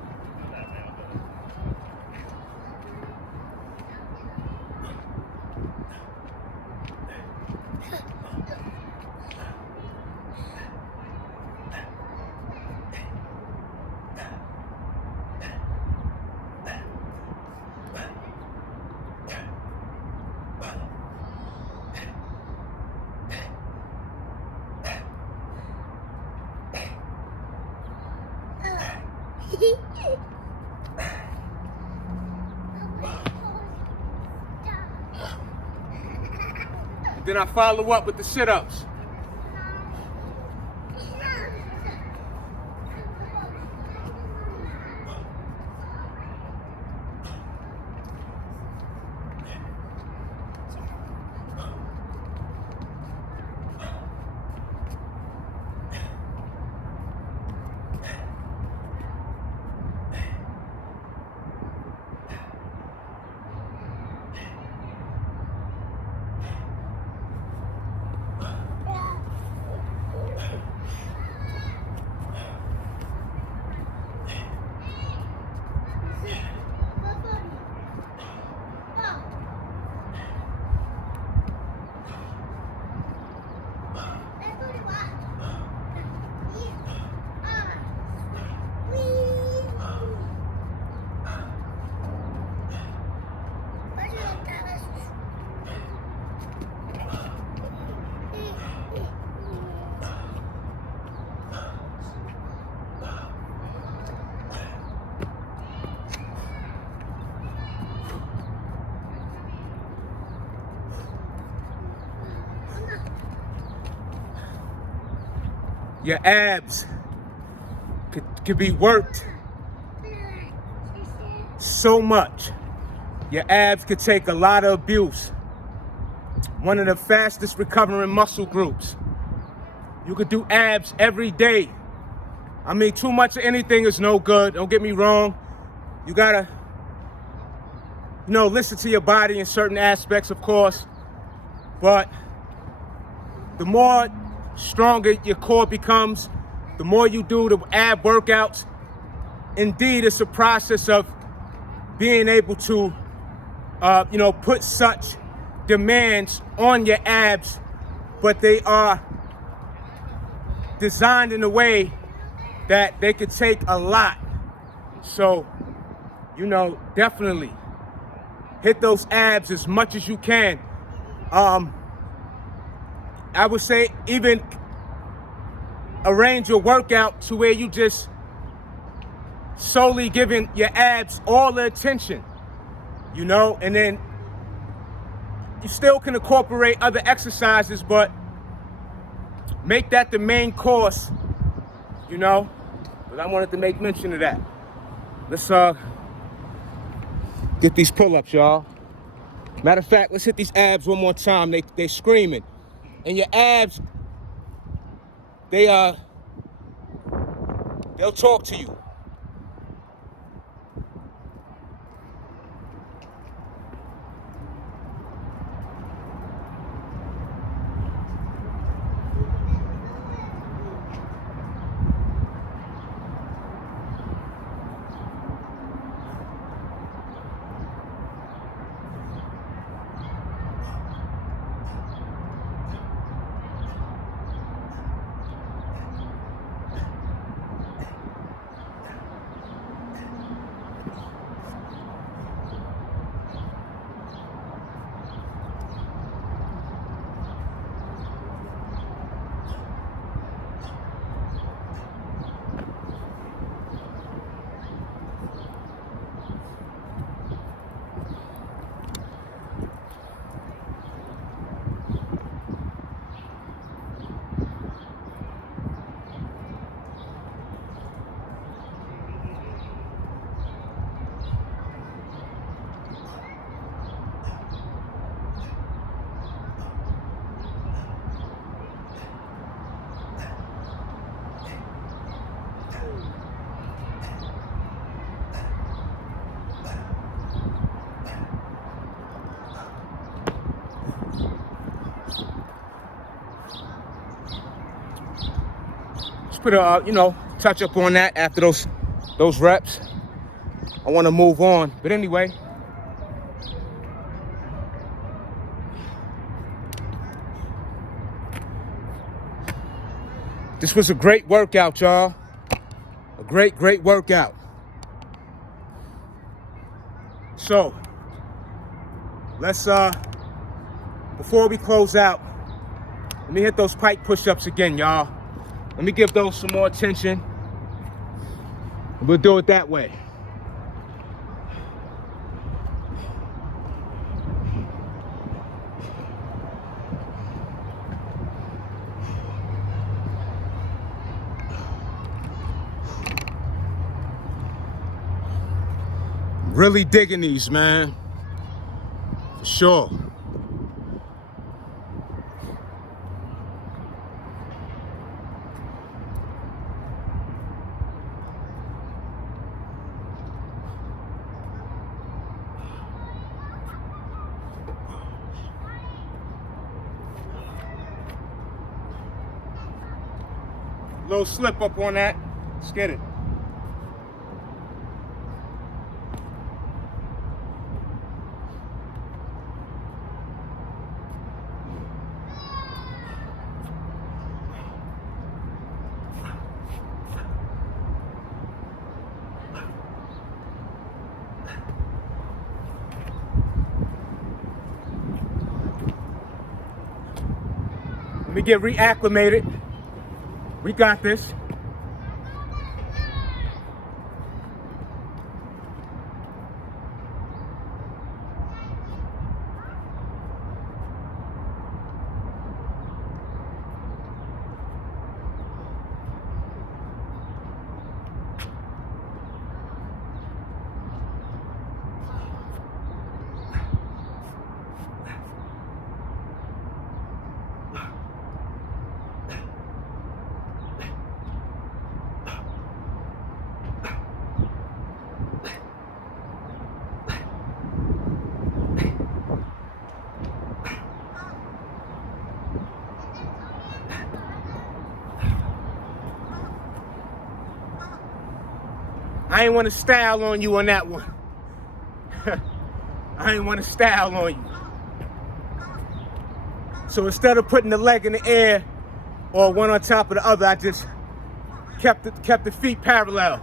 Then I follow up with the sit-ups. your abs could be worked so much. Your abs could take a lot of abuse. One of the fastest recovering muscle groups. You could do abs every day. I mean, too much of anything is no good. Don't get me wrong. You gotta, listen to your body in certain aspects, of course. But the more stronger your core becomes, the more you do the ab workouts. Indeed, it's a process of being able to, put such demands on your abs, but they are designed in a way that they could take a lot. So, definitely hit those abs as much as you can. I would say even arrange your workout to where you just solely giving your abs all the attention, and then you still can incorporate other exercises, but make that the main course, but I wanted to make mention of that. Let's get these pull-ups, y'all. Matter of fact, let's hit these abs one more time. They screaming. And your abs, they'll talk to you. Put a touch up on that after those reps. I want to move on, but anyway, this was a great workout, y'all. A great workout. So let's before we close out, let me hit those pike push-ups again, y'all. Let me give those some more attention. We'll do it that way. Really digging these, man. For sure. Little slip up on that. Let's get it. Let me get reacclimated. We got this. I ain't want to style on you on that one. I ain't want to style on you. So instead of putting the leg in the air or one on top of the other, I just kept the feet parallel.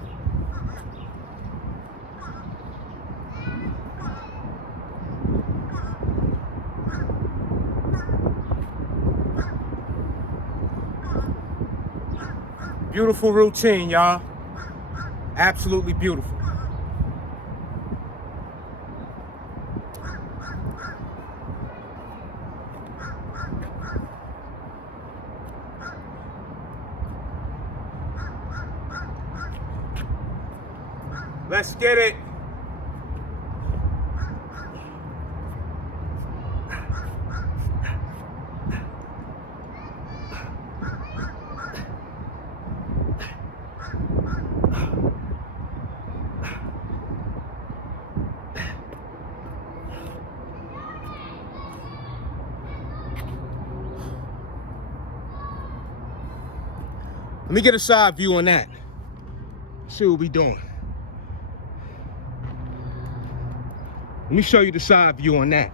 Beautiful routine, y'all. Absolutely beautiful. Let's get it. Let me get a side view on that. See what we doing. Let me show you the side view on that.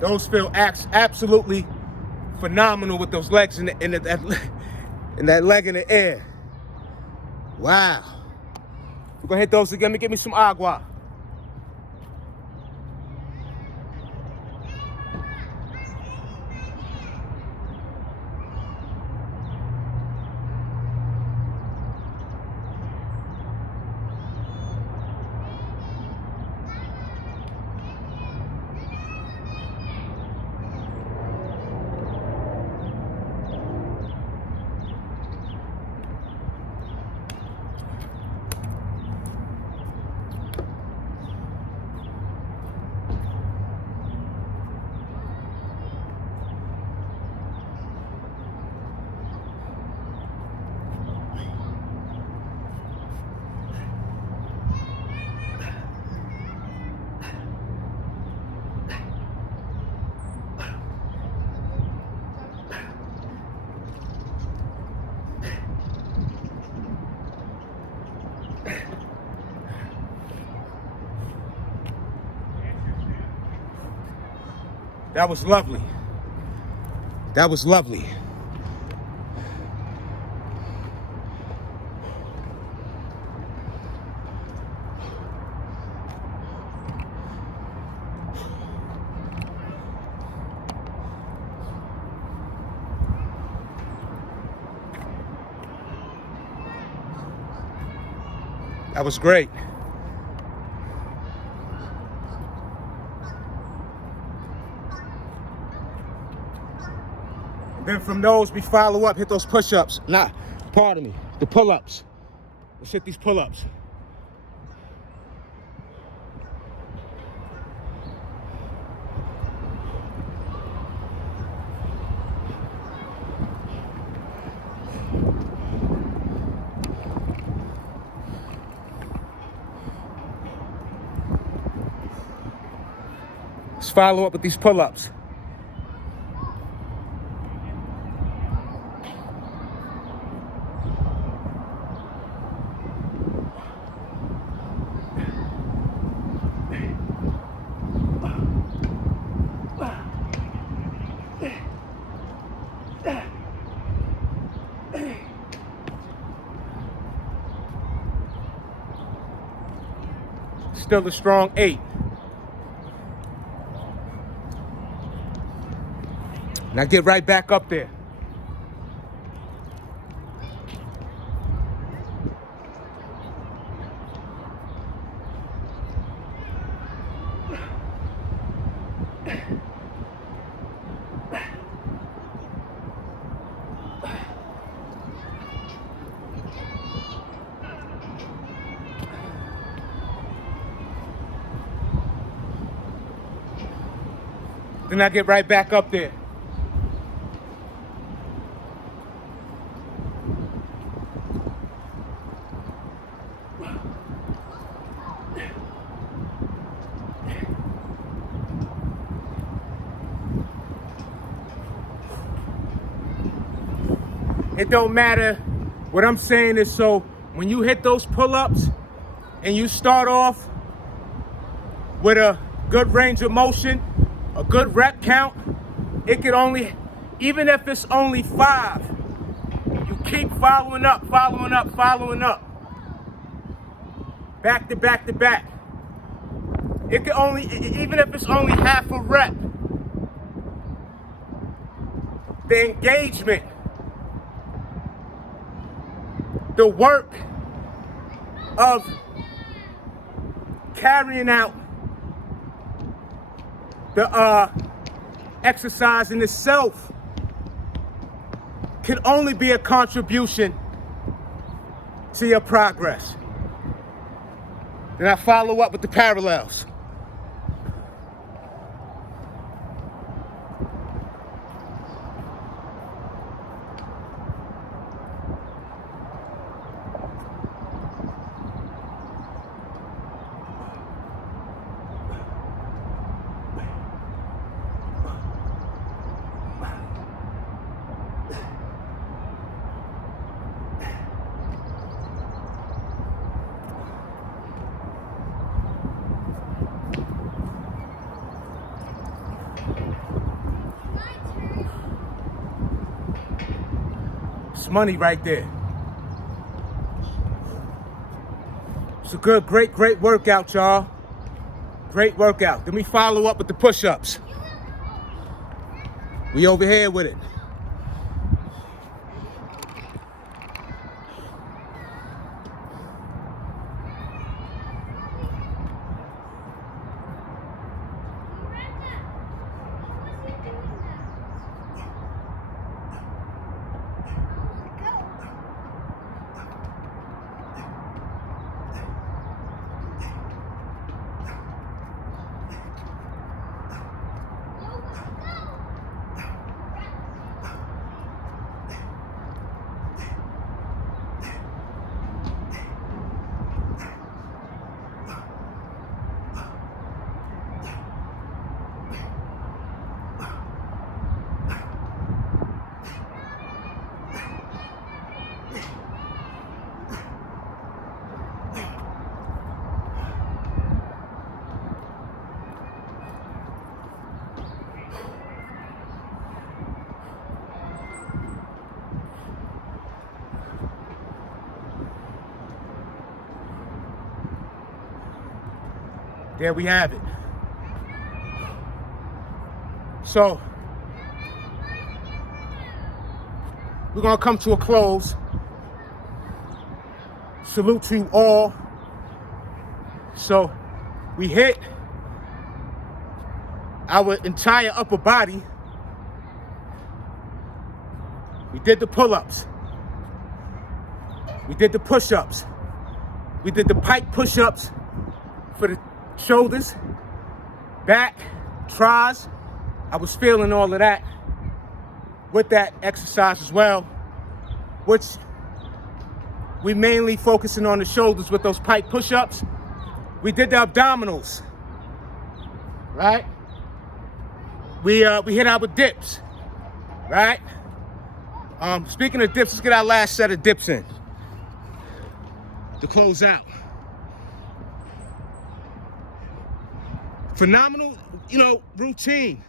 Those feel absolutely phenomenal with those legs in that leg in the air. Wow. We're gonna hit those again. Let me get me some agua. That was lovely. That was lovely. That was great. Then from those, we follow up, hit those push-ups. Nah, pardon me, the pull-ups. Let's hit these pull-ups. Let's follow up with these pull-ups. still a strong 8. Now get right back up there. Then I get right back up there. It don't matter. What I'm saying is, so when you hit those pull-ups and you start off with a good range of motion, a good rep count, it could only, even if it's only 5, you keep following up, following up, following up. Back to back to back. It could only, even if it's only half a rep, the engagement, the work of carrying out the exercise in itself can only be a contribution to your progress. Then I follow up with the parallels. It's money right there. It's a good, great workout, y'all. Great workout. Then we follow up with the push-ups. We over here with it. There we have it. So, we're gonna come to a close. Salute to you all. So, we hit our entire upper body. We did the pull-ups. We did the push-ups. We did the pike push-ups for the shoulders, back, tries. I was feeling all of that with that exercise as well, which we mainly focusing on the shoulders with those pike push-ups. We did the abdominals, right? We hit our dips, right? Speaking of dips, let's get our last set of dips in to close out. Phenomenal, routine.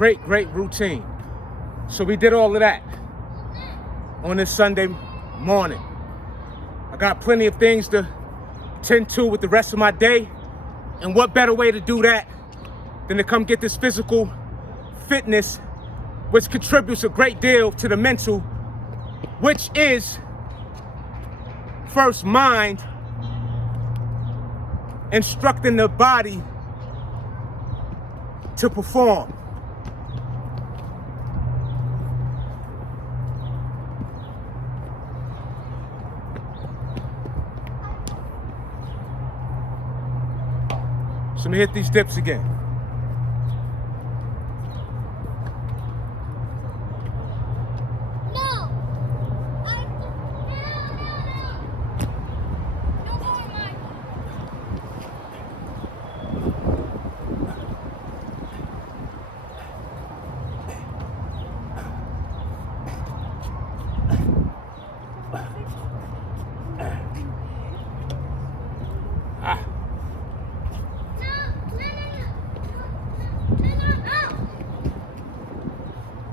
great routine. So we did all of that on this Sunday morning. I got plenty of things to tend to with the rest of my day. And what better way to do that than to come get this physical fitness, which contributes a great deal to the mental, which is first mind, instructing the body to perform. So let me hit these dips again.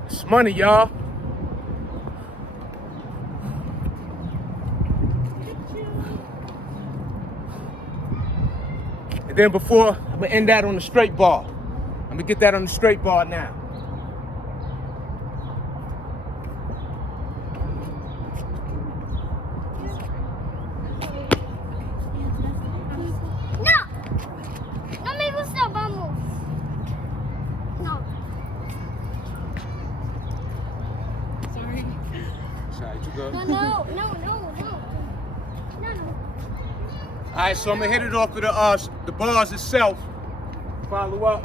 It's money, y'all. And then before, I'm gonna end that on the straight bar. I'm gonna get that on the straight bar now. No me gusta, vamos. No. Sorry. Sorry, you good? No. All right, so I'm gonna hit it off of the bars itself. Follow up.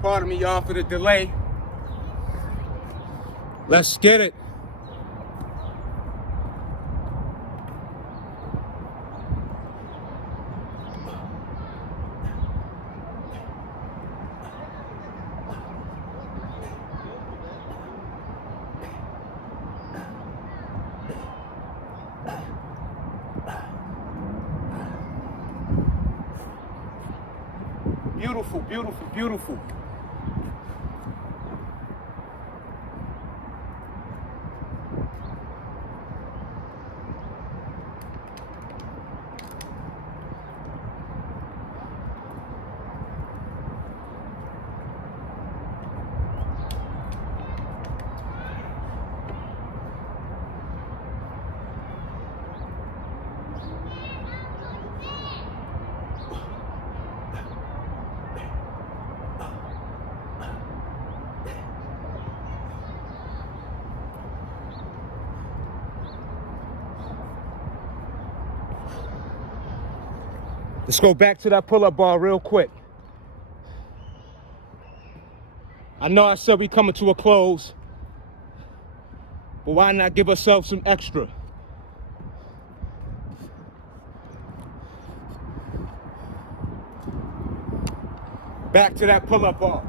Pardon me, y'all, for the delay. Let's get it. Beautiful, beautiful, beautiful. Let's go back to that pull-up bar real quick. I know I said we coming to a close, but why not give ourselves some extra? Back to that pull-up bar.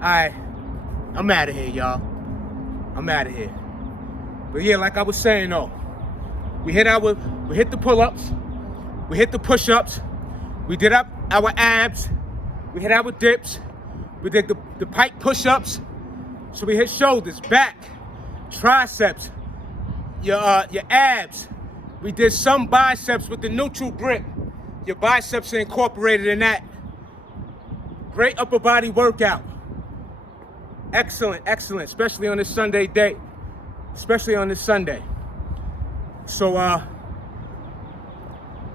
Alright, I'm out of here, y'all. I'm out of here. But yeah, like I was saying though, we hit the pull-ups, we hit the push-ups, we did up our abs, we hit our dips, we did the pike push-ups, so we hit shoulders, back, triceps, your abs. We did some biceps with the neutral grip. Your biceps are incorporated in that. Great upper body workout. Excellent, excellent, especially on this Sunday day. Especially on this Sunday. So,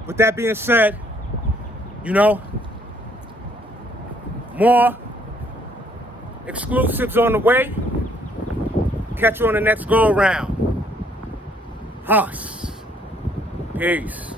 with that being said, you know, more exclusives on the way. Catch you on the next go around. Huss. Peace.